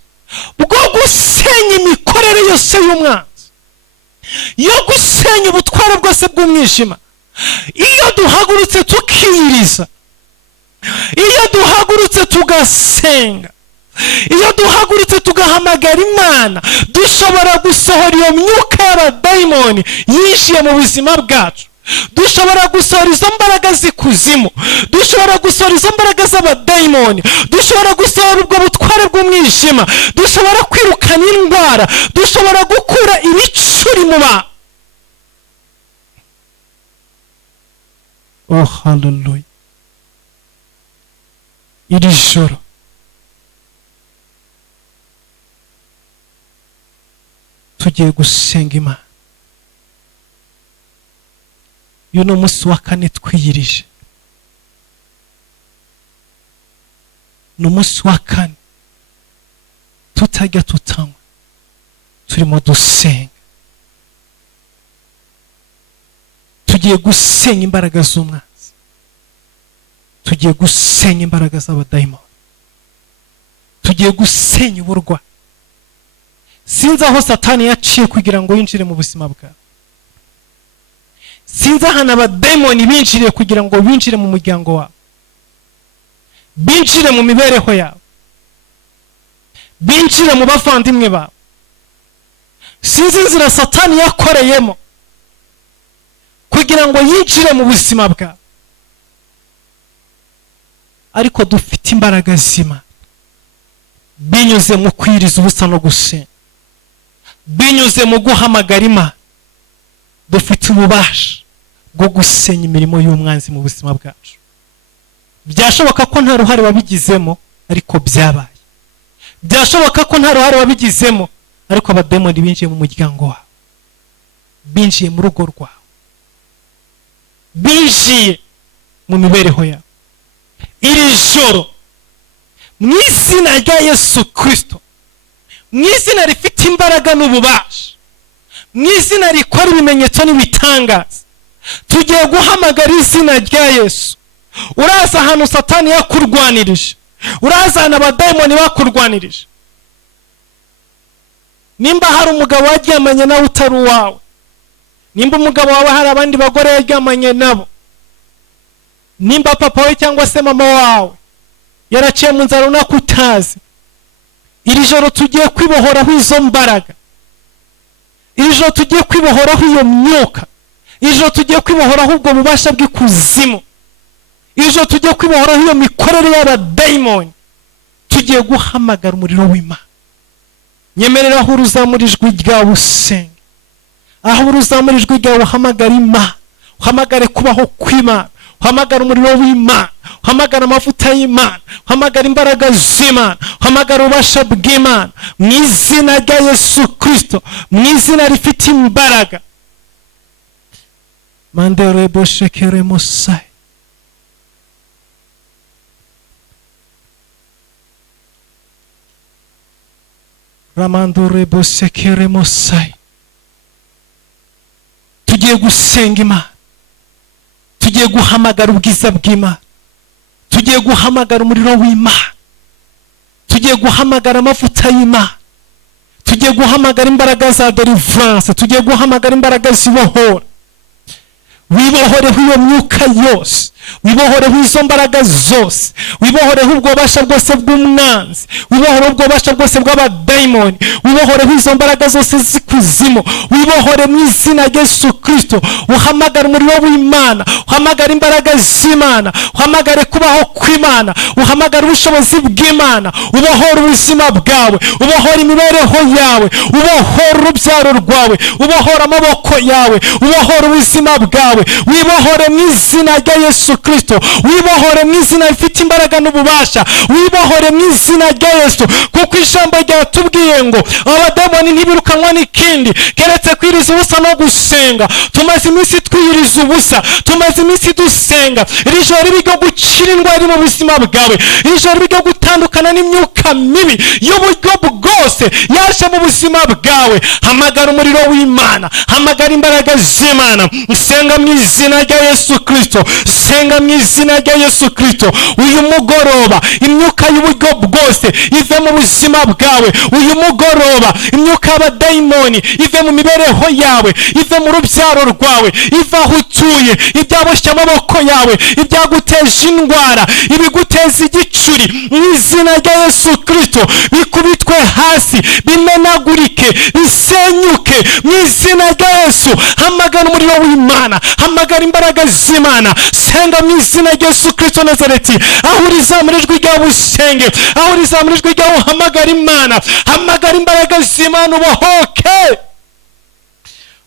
bwo gusenya imikorere yose y'umwanzi, yo gusenya ubutware bwose bw'umwijima. Iyo duhagurutse tukiyiriza, iyo duhagurutse tugasenga, iyo duhagurutse tugahamagara Imana, dushobora gusohora iyo myuka y'abadayimoni yinjiye mu buzima bwacu. Dushobora gusohora izo mbaraga z'ikuzimu, dushobora gusohora izo mbaraga z'abadayimoni, dushobora gusohora ubwo butware bw'umwijima, dushobora kwirukana indwara, dushobora gukura ibicuri mu bantu. Oh haleluya. Iri joro tugiye gusenga Imana. Uyu ni umunsi wa 4 twiyirije, ni umunsi wa 4 tutajya tutanywa, turimo dusenga. Tugiye gusenya imbaraga z'umwanzi, tugiye gusenya imbaraga z'abadayimoni, tugiye gusenya uburwayi. Sinzi aho Satani yaciye kugira ngo yinjire mu buzima bwawe. Sinzi ahantu abadayimoni binjiriye kugira ngo binjire mu muryango wawe, binjire mu mibereho yawe, binjire mu bavandimwe bawe. Sinzi inzira Satani yakoreyemo kugira ngo yinjire mu buzima bwawe. Ariko dufite imbaraga z'Imana binyuze mu kwiriza ubusa no gusenga, binyuze mu guhamagara Imana. Dufite ububasha bwo gusenya imirimo y'umwanzi mu buzima bwacu. Byashoboka ko nta ruhare wabigizemo, ariko byabaye. Byashoboka ko nta ruhare wabigizemo, ariko abadayimoni binjiye mu muryango wawe, binjiye mu rugo rwawe, binjiye mu mibereho yawe. Iri joro mu izina rya Yesu Kristo, mu izina rifite imbaraga n'ububasha, mu izina rikora ibimenyetso n'ibitangaza, tugiye guhamagara izina rya Yesu. Uraza ahantu Satani yakurwanirije, urazana abadayimoni bakurwanirije. Nimba hari umugabo waryamanye nawe utari uwawe, nimba umugabo wawe hari abandi bagore yaryamanye nabo, nimba papa we cyangwa se mama wawe yaraciye mu nzara runaka utazi, iri joro tugiye kwibohoraho izo mbaraga, iri joro tugiye kwibohoraho iyo myuka, iri joro tugiye kwibohoraho ubwo bubasha bw'ikuzimu, iri joro tugiye kwibohoraho iyo mikorere y'abadayimoni. Tugiye guhamagara umuriro w'Imana. Nyemerera aho uruzamura ijwi ryawe usenge, aho uruzamura ijwi ryawe uhamagara Imana, uhamagare kubaho kw'Imana, uhamagara umuriro w'Imana, uhamagara amavuta y'Imana, uhamagara imbaraga z'Imana, uhamagara ububasha bw'Imana mu izina rya Yesu Kristo, mu izina rifite imbaraga. Mandere boshekere Mosai. Ramandore bosekere Mosai. Tugiye gusenga Imana, tugiye guhamagara ubwiza bw'Imana, tugiye guhamagara umuriro w'Imana, tugiye guhamagara amavuta y'Imana, tugiye guhamagara imbaraga za deliverance, tugiye guhamagara imbaraga zibohora. Wibohoreho iyo myuka yose, wibohoreho izo mbaraga zose, wibohoreho ubwo bubasha bwose bw'umwanzi, wibohoreho ubwo bubasha bwose bw'abadayimoni, wibohoreho izo mbaraga zose z'ikuzimu, wibohore mu izina rya Yesu Kristo. Uhamagara umuriro w'Imana, uhamagara imbaraga z'Imana, uhamagare kubaho kw'Imana, uhamagara ubushobozi bw'Imana, ubohora ubuzima bwawe, ubohora imibereho yawe, ubohora urubyaro rwawe, ubohora amaboko yawe, ubohora ubuzima bwawe. Wibohore mu izina rya Yesu Kristo, wibohore mu izina rifite imbaraga n'ububasha, wibohore mu izina rya Yesu, kuko ijambo ryatubwiye ngo abadayimoni ntibirukanwa n'ikindi keretse kwiriza ubusa no gusenga. Tumaze iminsi twiyiriza ubusa, tumaze iminsi dusenga. Iri joro ribe ryo gukira indwara mu buzima bwawe, iri joro ribe ryo gutandukana n'imyuka mibi y'uburyo bwose yaje mu buzima bwawe. Hamagara umuriro w'Imana, hamagara imbaraga z'Imana, senga mu izina rya Yesu Kristo, senga mu izina rya Yesu Kristo. Uyu mugoroba imyuka y'uburyo bwose ive mu buzima bwawe, uyu mugoroba imyuka y'abadayimoni ive mu mibereho yawe, ive mu rubyaro rwawe, ive aho utuye, ibyaboshye amaboko yawe, ibyaguteje indwara, ibiguteza igicuri, mu izina rya Yesu Kristo bikubitwe hasi, bimenagurike, bisenyuke mu izina rya Yesu. Hamagara umuriro w'Imana, hamagara imbaraga z'Imana, senga mu izina rya Yesu Kristo Nazareti. Aho urizamura ijwi ryawe usenge, aho urizamura ijwi ryawe uhamagara Imana, hamagara imbaraga z'Imana ubohoke.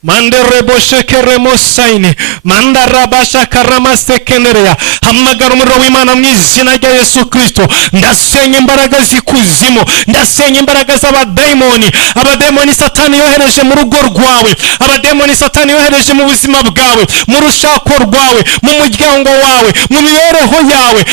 Mandere boshekere Mosaini, mandarabasha karamasekenerea. Hamagara umuriro w'Imana mu izina rya Yesu Kristo. Ndasenya imbaraga z'ikuzimu, ndasenya imbaraga z'abadayimoni, abadayimoni Satani yohereje mu rugo rwawe, abadayimoni Satani yohereje mu buzima bwawe, mu rushako rwawe, mu muryango wawe, mu mibereho yawe.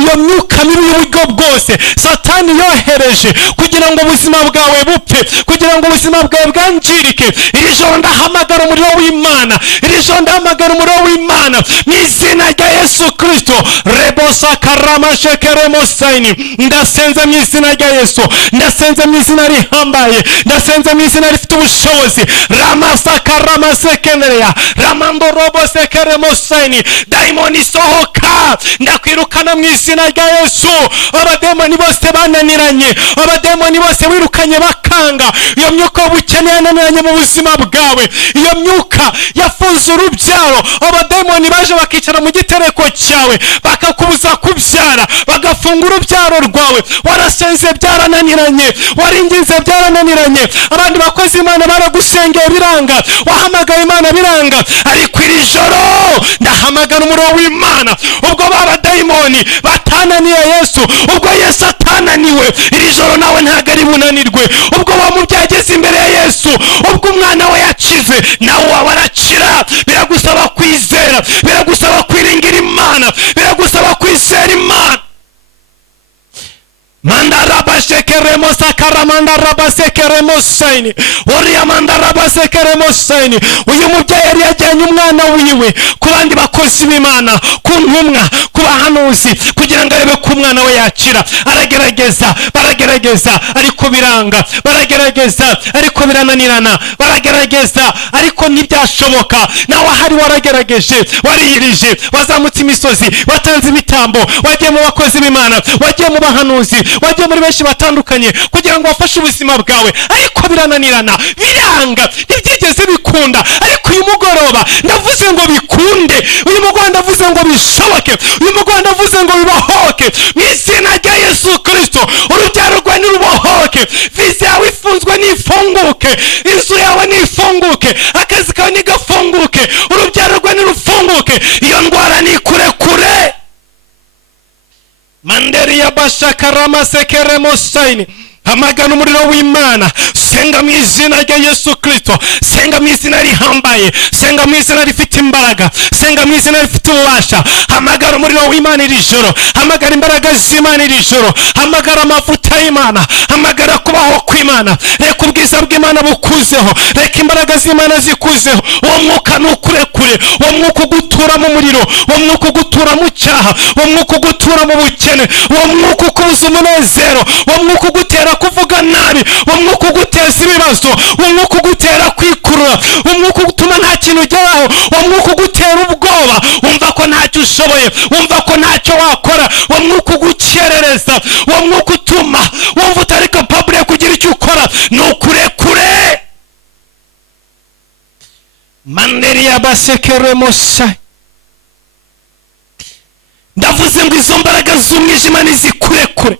Iyo myuka mibi y'uburyo bwose Satani yohereje kugira ngo ubuzima bwawe bupfe, kugira ngo ubuzima bwawe bwanjirike. Iri joro ndahamagara umuriro w'Imana, iri joro ndahamagara umuriro w'Imana mu izina rya Yesu Kristo. Rebosa karama shekere Mosaini. Ndasenze mu izina rya Yesu, ndasenze mu izina rihambaye, ndasenze mu izina rifite ubushobozi. Ramasa karama sekenerea, ramando robo sekere Mosaini. Daimoni sohoka, ndakwirukana mu izina rya Yesu. Abademoni bose bananiranye, abademoni bose wirukanye bakanga, iyo myuka y'ubukene yananiranye mu buzima bwawe, iyo myuka yafunze urubyaro, abademoni baje bakicara mu gitereko cyawe bakakubuza kubyara, bagafunga urubyaro rwawe. Warasenze byarananiranye, waringinze byarananiranye, abandi bakozi Imana baragusengeye biranga, wahamagaye Imana biranga. Ariko iri joro ndahamagara umuriro w'Imana. Ubwo babadayimoni batananiye Yesu, ubwo Yesu atananiwe, iri joro nawe ntago ari bunanirwe. Ubwo wamubyageze imbere ya Yesu, ubwo umwana we yakize, nawe wabarakira. Biragusaba kwizera, biragusaba kwiringira Imana, biragusaba kwizera Imana. Mandarabasheke sekeremosa karamanda rabasekeremosaini oriyamanda rabasekeremosaini. Uyu mubyeyi yari yajyanye umwana wiwe ku bandi bakozi b'Imana, ku ntumwa, ku bahanuzi, kugira ngo arebe ko umwana we yakira. Aragerageza, baragerageza ariko biranga, baragerageza ariko birananirana, baragerageza ariko ntibyashoboka. nawe ahari waragerageje, wariyirije, wazamutse imisozi, watanze ibitambo, wagiye mu bakozi b'Imana, wagiye mu bahanuzi, wagiye muri benshi batandukanye kugira ngo bafashe ubuzima bwawe, ariko birananirana, biranga, ntibyigeze bikunda. Ariko uyu mugoroba ndavuze ngo bikunde, uyu mugoroba ndavuze ngo bishoboke, uyu mugoroba ndavuze ngo bibahoke mu izina rya Yesu Kristo. Urubyaro rwawe nirubohoke, viza yawe ifunzwe nifunguke, inzu yawe nifunguke, akazi kawe nigafunguke, urubyaro rwawe nirufunguke, iyo ndwara nikurekure. Manderi ya bashakarama sekeremosaini. Hamagana umuriro w'Imana, senga mu izina rya Yesu Kristo, senga mu izina rihambaye, senga mu izina rifite imbaraga, senga mu izina rifite ububasha. Hamagara umuriro w'Imana iri joro, hamagara imbaraga z'Imana iri joro, hamagara amavuta y'Imana, hamagara kubaho kw'Imana. Reka ubwiza bw'Imana bukuzeho, reka imbaraga z'Imana zikuzeho. Uwo mwuka nukurekure, uwo mwuka ugutura mu muriro, uwo mwuka ugutura mu cyaha, uwo mwuka ugutura mu bukene, uwo mwuka ukubuza umunezero, uwo mwuka ugutera kuvuga nabi, uwo mwuka uguteza ibibazo, uwo mwuka ugutera kwikurura, uwo mwuka utuma nta kintu ugeraho, uwo mwuka ugutera ubwoba, wumva ko ntacyo ushoboye, wumva ko ntacyo wakora, uwo mwuka ugukerereza, uwo mwuka utuma wumva utari capable yo kugira icyo ukora, nukurekure. Manderi ya basekeremosa. Ndavuze ngo izo mbaraga z'umwijima nizikurekure,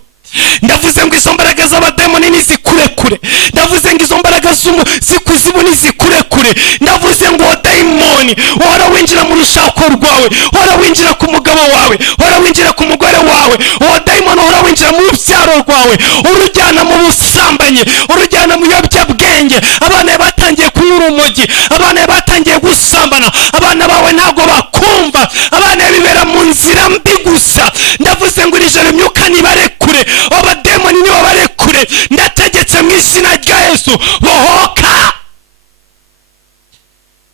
ndavuze ngo izo mbaraga z'abademoni nizikurekure, ndavuze ngo izo mbaraga z'ikuzimu nizikurekure, ndavuze ngo dayimoni uhora winjira mu rushako rwawe, uhora winjira ku mugabo wawe, uhora winjira ku mugore wawe, uwo dayimoni uhora winjira mu rubyaro rwawe, urujyana mu busambanyi, urujyana mu biyobyabwenge. Abana batangiye kunyura urumogi, abana batangiye gusambana, abana bawe ntabwo bakumva, abana bibera mu nzira mbi gusa. Ndavuze ngo iri joro imyuka nibarekure, abademoni nibo barekure, ndategetse mu izina rya Yesu, bohoka.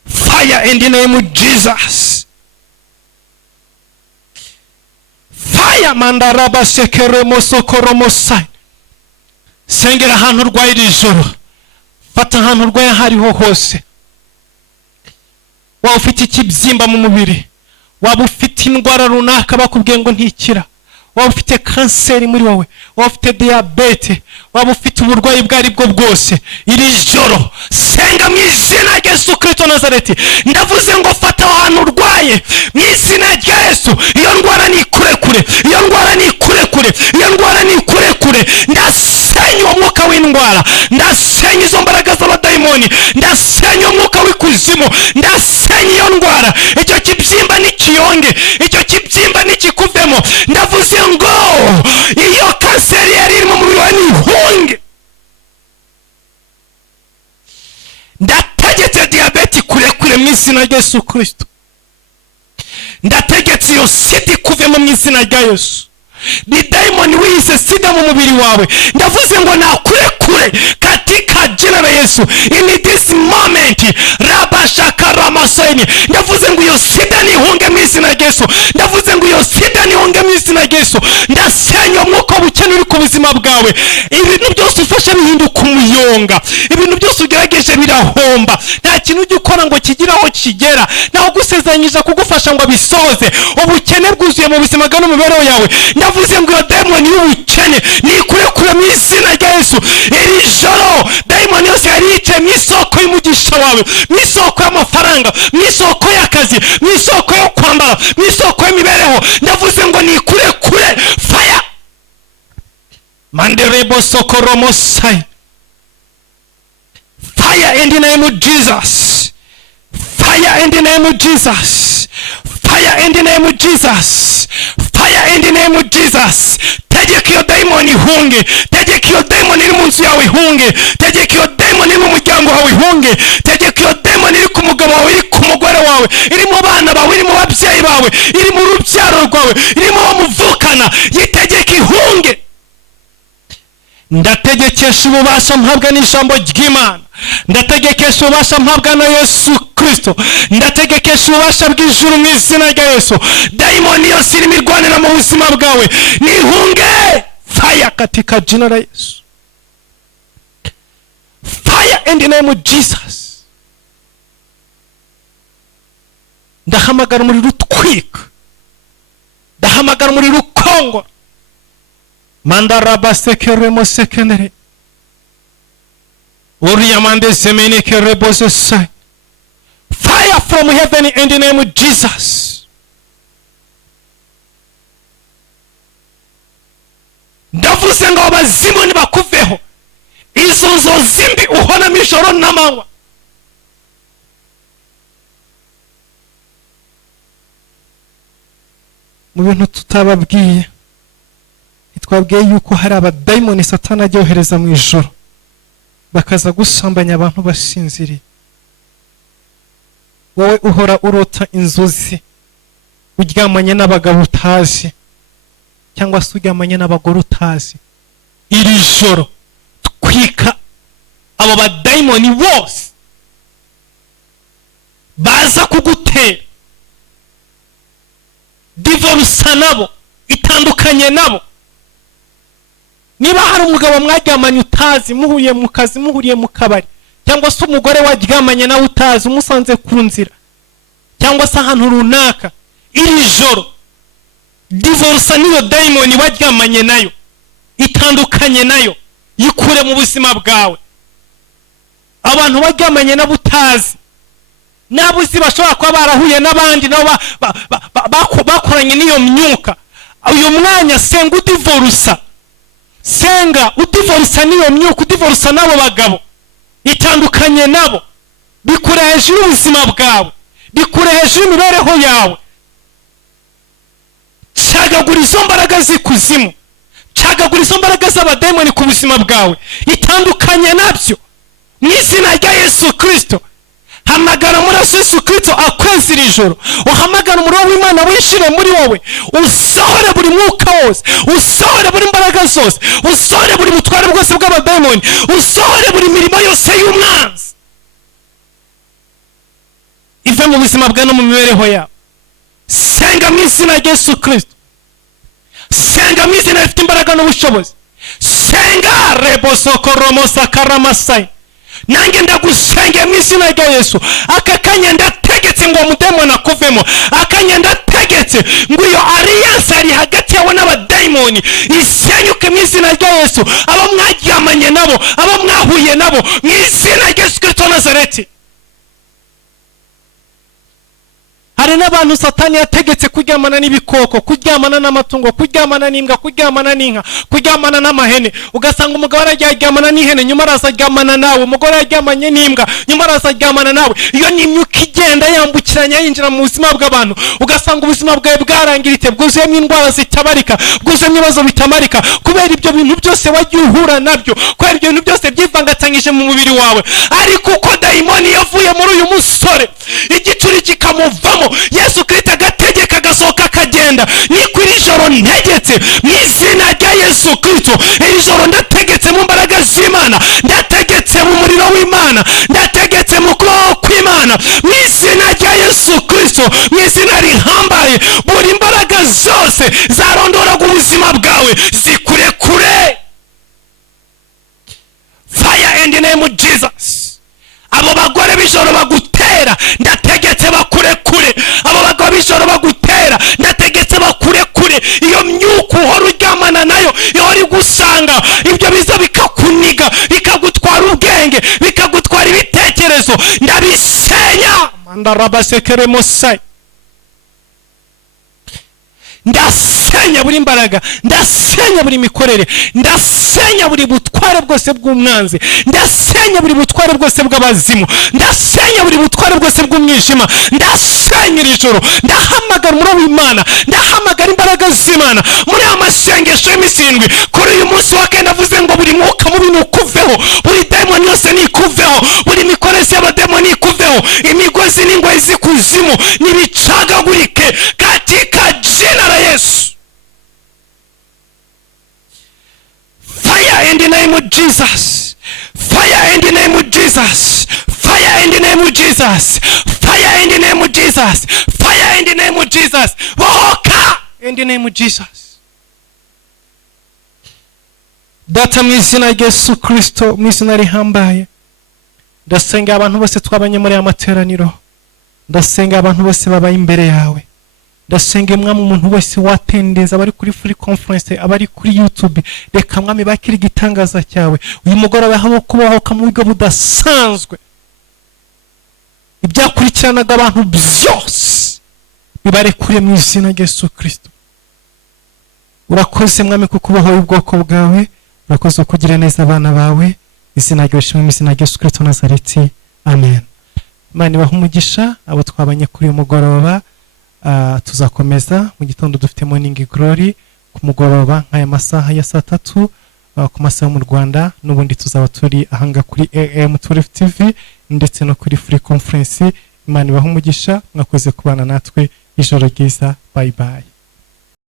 Fire in the name of Jesus. Fire mandaraba sekeremo sokoromosai. Sengera ahantu urwaye iri joro, fata ahantu urwaye hariho hose. Waba ufite ikibyimba mu mubiri, waba ufite indwara runaka bakubwiye ngo ntikira, waba ufite kanseri muri wowe, waba ufite diyabete, waba ufite uburwayi bwo aribwo bwose, iri joro senga mu izina rya Yesu Kristo Nazareti. Ndavuze ngo fata ahantu urwaye mu izina rya Yesu, iyo ndwara nikurekure, iyo ndwara nikurekure, iyo ndwara nikurekure. Ndasenya uwo mwuka w'indwara, ndasenya izo mbaraga z'abadayimoni, ndasenya umwuka w'ikuzimu, ndasenya iyo ndwara. Icyo kibyimba nikiyonge, icyo kibyimba nikikuvemo. Ndavuze ngo iyo kanseri yari iri mu mubiri wawe nihunge. Ndategetse diyabete kurekure mu izina rya Yesu Kristo. Ndategetse iyo sida ikuvemo mu izina rya Yesu. Ni daimoni wise sida mu mubiri wawe, ndavuze ngo nakurekure katika jina la Yesu. In this moment rabashakaramaseni, ndavuze ngo iyo sida nihunge mu izina rya Yesu, ndavuze ngo iyo sida nihunge mu izina rya Yesu. Ndasenya umwuka w'ubukene uri ku buzima bwawe, ibintu byose ufasha bihinduka umuyonga, ibintu byose ugerageje birahomba, nta kintu ujya ukora ngo kigire aho kigera, naho gusezeranyije kugufasha ngo bisoze. Ubukene bwuzuye mu buzima bwawe n'imibereho yawe. Ndavuze ngo iyo dayimoni y'ubukene nikurekure mu izina rya Yesu. Iri joro dayimoni yose yari yicaye mu isoko y'umugisha wawe, mu isoko y'amafaranga, mu isoko y'akazi, mu isoko yo kwambara, mu isoko y'imibereho, ndavuze ngo nikurekure. Fire manderebo sokoromosai. Fire in the name of Jesus. Fire in the name of Jesus. Fire in the name of Jesus. Fire in the name of Jesus. Tegeka iyo daimoni ihunge, tegeka iyo daimoni iri mu nzu yawe ihunge, tegeka iyo daimoni iri mu muryango wawe ihunge, tegeka iyo daimoni iri ku mugabo wawe, iri ku mugore wawe, iri mu bana bawe, iri mu babyeyi bawe, iri mu rubyaro rwawe, iri mu bamuvukana, yitegeka ihunge. ndategekesha ububasha mpabwa n'ijambo ry'Imana, ndategekesha ububasha mpabwa na Yesu Kristo, ndategekesha ububasha bw'ijuru mu izina rya Yesu. Daimoni yose irimo irwanira mu buzima bwawe nihunge, fire katika jina la Yesu, fire in the name of Jesus. Ndahamagara umuriro utwika, ndahamagara umuriro ukongora. Mandaraba sekeremo sekenere Uriamande zemene kereboze sai. Fire from heaven in the name of Jesus. Ndavuze ngo abazimu nibakuveho, izo nzozimbi uhona mijoro n'amanywa. Mu bintu tutababwiye, twabwiye yuko hari abadayimoni Satani ajyohereza mu ijoro bakaza gusambanya abantu basinziriye. Wowe uhora urota inzozi uryamanye n'abagabo utazi cyangwa se uryamanye n'abagore utazi, iri joro twika abo badayimoni bose baza kugutera. Divorce nabo, itandukanye nabo. Niba hari umugabo mwaryamanye utazi, muhuye mu kazi, muhuriye mu kabari, cyangwa se umugore waryamanye nawe utazi umusanze ku nzira cyangwa se ahantu runaka, iri joro divorce niyo daimoni waryamanye nayo, itandukanye nayo, yikure mu buzima bwawe. Abantu waryamanye nabo utazi, nabo uzi bashobora kuba barahuye n'abandi nabo bakoranye n'iyo myuka, uyu mwanya senga udivorce, senga udivorce niyo myuka, udivorce nabo bagabo, itandukanye nabo, bikure hejuru ubuzima bwawe, bikure hejuru imibereho yawe. Cagagura izo mbaraga z'ikuzimu, cagagura izo mbaraga z'abadayimoni ku buzima bwawe, itandukanye nabyo mu izina rya Yesu Kristo. Hamagara muri Yesu Kristo akwezi iri joro, uhamagara umuriro w'Imana wishire muri wowe, usohore buri mwuka wose, usohore buri mbaraga zose, usohore buri butware bwose bw'abadayimoni, usohore buri mirimo yose y'umwanzi, ive mu buzima bwawe no mu mibereho yawe. Senga mu izina rya Yesu Kristo, senga mu izina rifite imbaraga n'ubushobozi, senga rebosokoromosa karamasai. Nange ndagusengeye mu izina rya Yesu, aka kanya ndategetse ngo umudayimoni akuvemo, akanya ndategetse ngo iyo alliance ari hagati yawe n'abadayimoni isenyuke mu izina rya Yesu. Abo mwaryamanye nabo, abo mwahuye nabo, mu izina rya Yesu Kristo Nazareti. Hari n'abantu Satani yategetse kuryamana n'ibikoko, kuryamana n'amatungo, kuryamana n'imbwa, kuryamana n'inka, kuryamana n'amahene. Ugasanga umugabo araryamana n'ihene nyuma arazaryamana nawe, umugore yaryamanye n'imbwa nyuma arazaryamana nawe. Iyo ni imyuka igenda yambukiranya yinjira mu buzima bw'abantu, ugasanga ubuzima bwawe bwarangiritse, bwuzuyemo indwara zitabarika, bwuzuyemo ibibazo bitamarika, kubera ibyo bintu byose wagiye uhura nabyo, kubera ibyo bintu byose byivangatanyije mu mubiri wawe. Ariko uko dayimoni yavuye muri uyu musore, igicuri kikamuvamo, Yesu Kristo agategeka agasohoka akagenda. Niko iri joro ntegetse mu izina rya Yesu Kristo, iri joro ndategetse mu mbaraga z'Imana, ndategetse mu muriro w'Imana, ndategetse mu kuboko kw'Imana, mu izina rya Yesu Kristo, mu izina rihambaye. Buri mbaraga zose zarondoraga ubuzima bwawe zikurekure. Fire in the name of Jesus. Abo bagore b'ijoro bagutera, ndategetse bakurekure. Abo bagabo b'ijoro bagutera, ndategetse bakurekure. Iyo myuka uhora uryamana nayo, ihora igusanga, ibyo biza bikakuniga, bikagutwara ubwenge, bikagutwara ibitekerezo, ndabisenya. Mandarabasekeremo sai. Ndasenya buri mbaraga, ndasenya buri mikorere, ndasenya buri butware bwose bw'umwanzi, ndasenya buri butware bwose bw'abazimu, ndasenya buri butware bwose bw'umwijima, ndasenya iri joro. Ndahamagara umuriro w'Imana, ndahamagara imbaraga z'Imana muri amasengesho y'Imisindwi. Kuri uyu munsi wa kane navuze ngo buri mwuka mubi nukuveho, buri dayimoni yose nikuveho, buri mikorezi y'abadayimoni nikuveho, imigozi n'ingoyi z'ikuzimu nibicagagurike katika jina la Yesu. Fire in the name Fire in the name of Jesus. Fire in the name of Jesus. Fire in the name of Jesus. Fire in the name of Jesus. Bohoka in the name of Jesus. Data mu izina rya Yesu Kristo, mu izina rihambaye, ndasenga abantu bose twabanye muri amateraniro, ndasenga abantu bose babaye imbere yawe, ndasenga mwami umuntu wese watendeza, abari kuri free conference, abari kuri YouTube, reka mwami bakira igitangaza cyawe uyu mugoroba, aho kubahoka mu buryo budasanzwe, ibyakurikiranaga abantu byose bibare kure mu izina rya Yesu Kristo. Urakoze mwami kuko ubahoye ubwoko bwawe, urakoze kugira neza abana bawe, izina ryawe shimwe mu izina rya Yesu Kristo Nazareti, amen. Imana ibahe umugisha abo twabanye kuri uyu mugoroba. Tuzakomeza mu gitondo dufite morning glory ku mugoroba nk'aya masaha ya 3 ku masaha mu Rwanda, n'ubundi tuzaba turi ahanga kuri AM12 TV ndetse no kuri free conference. Imana ibahe umugisha, mwakoze kubana natwe, ijoro ryiza, bye bye.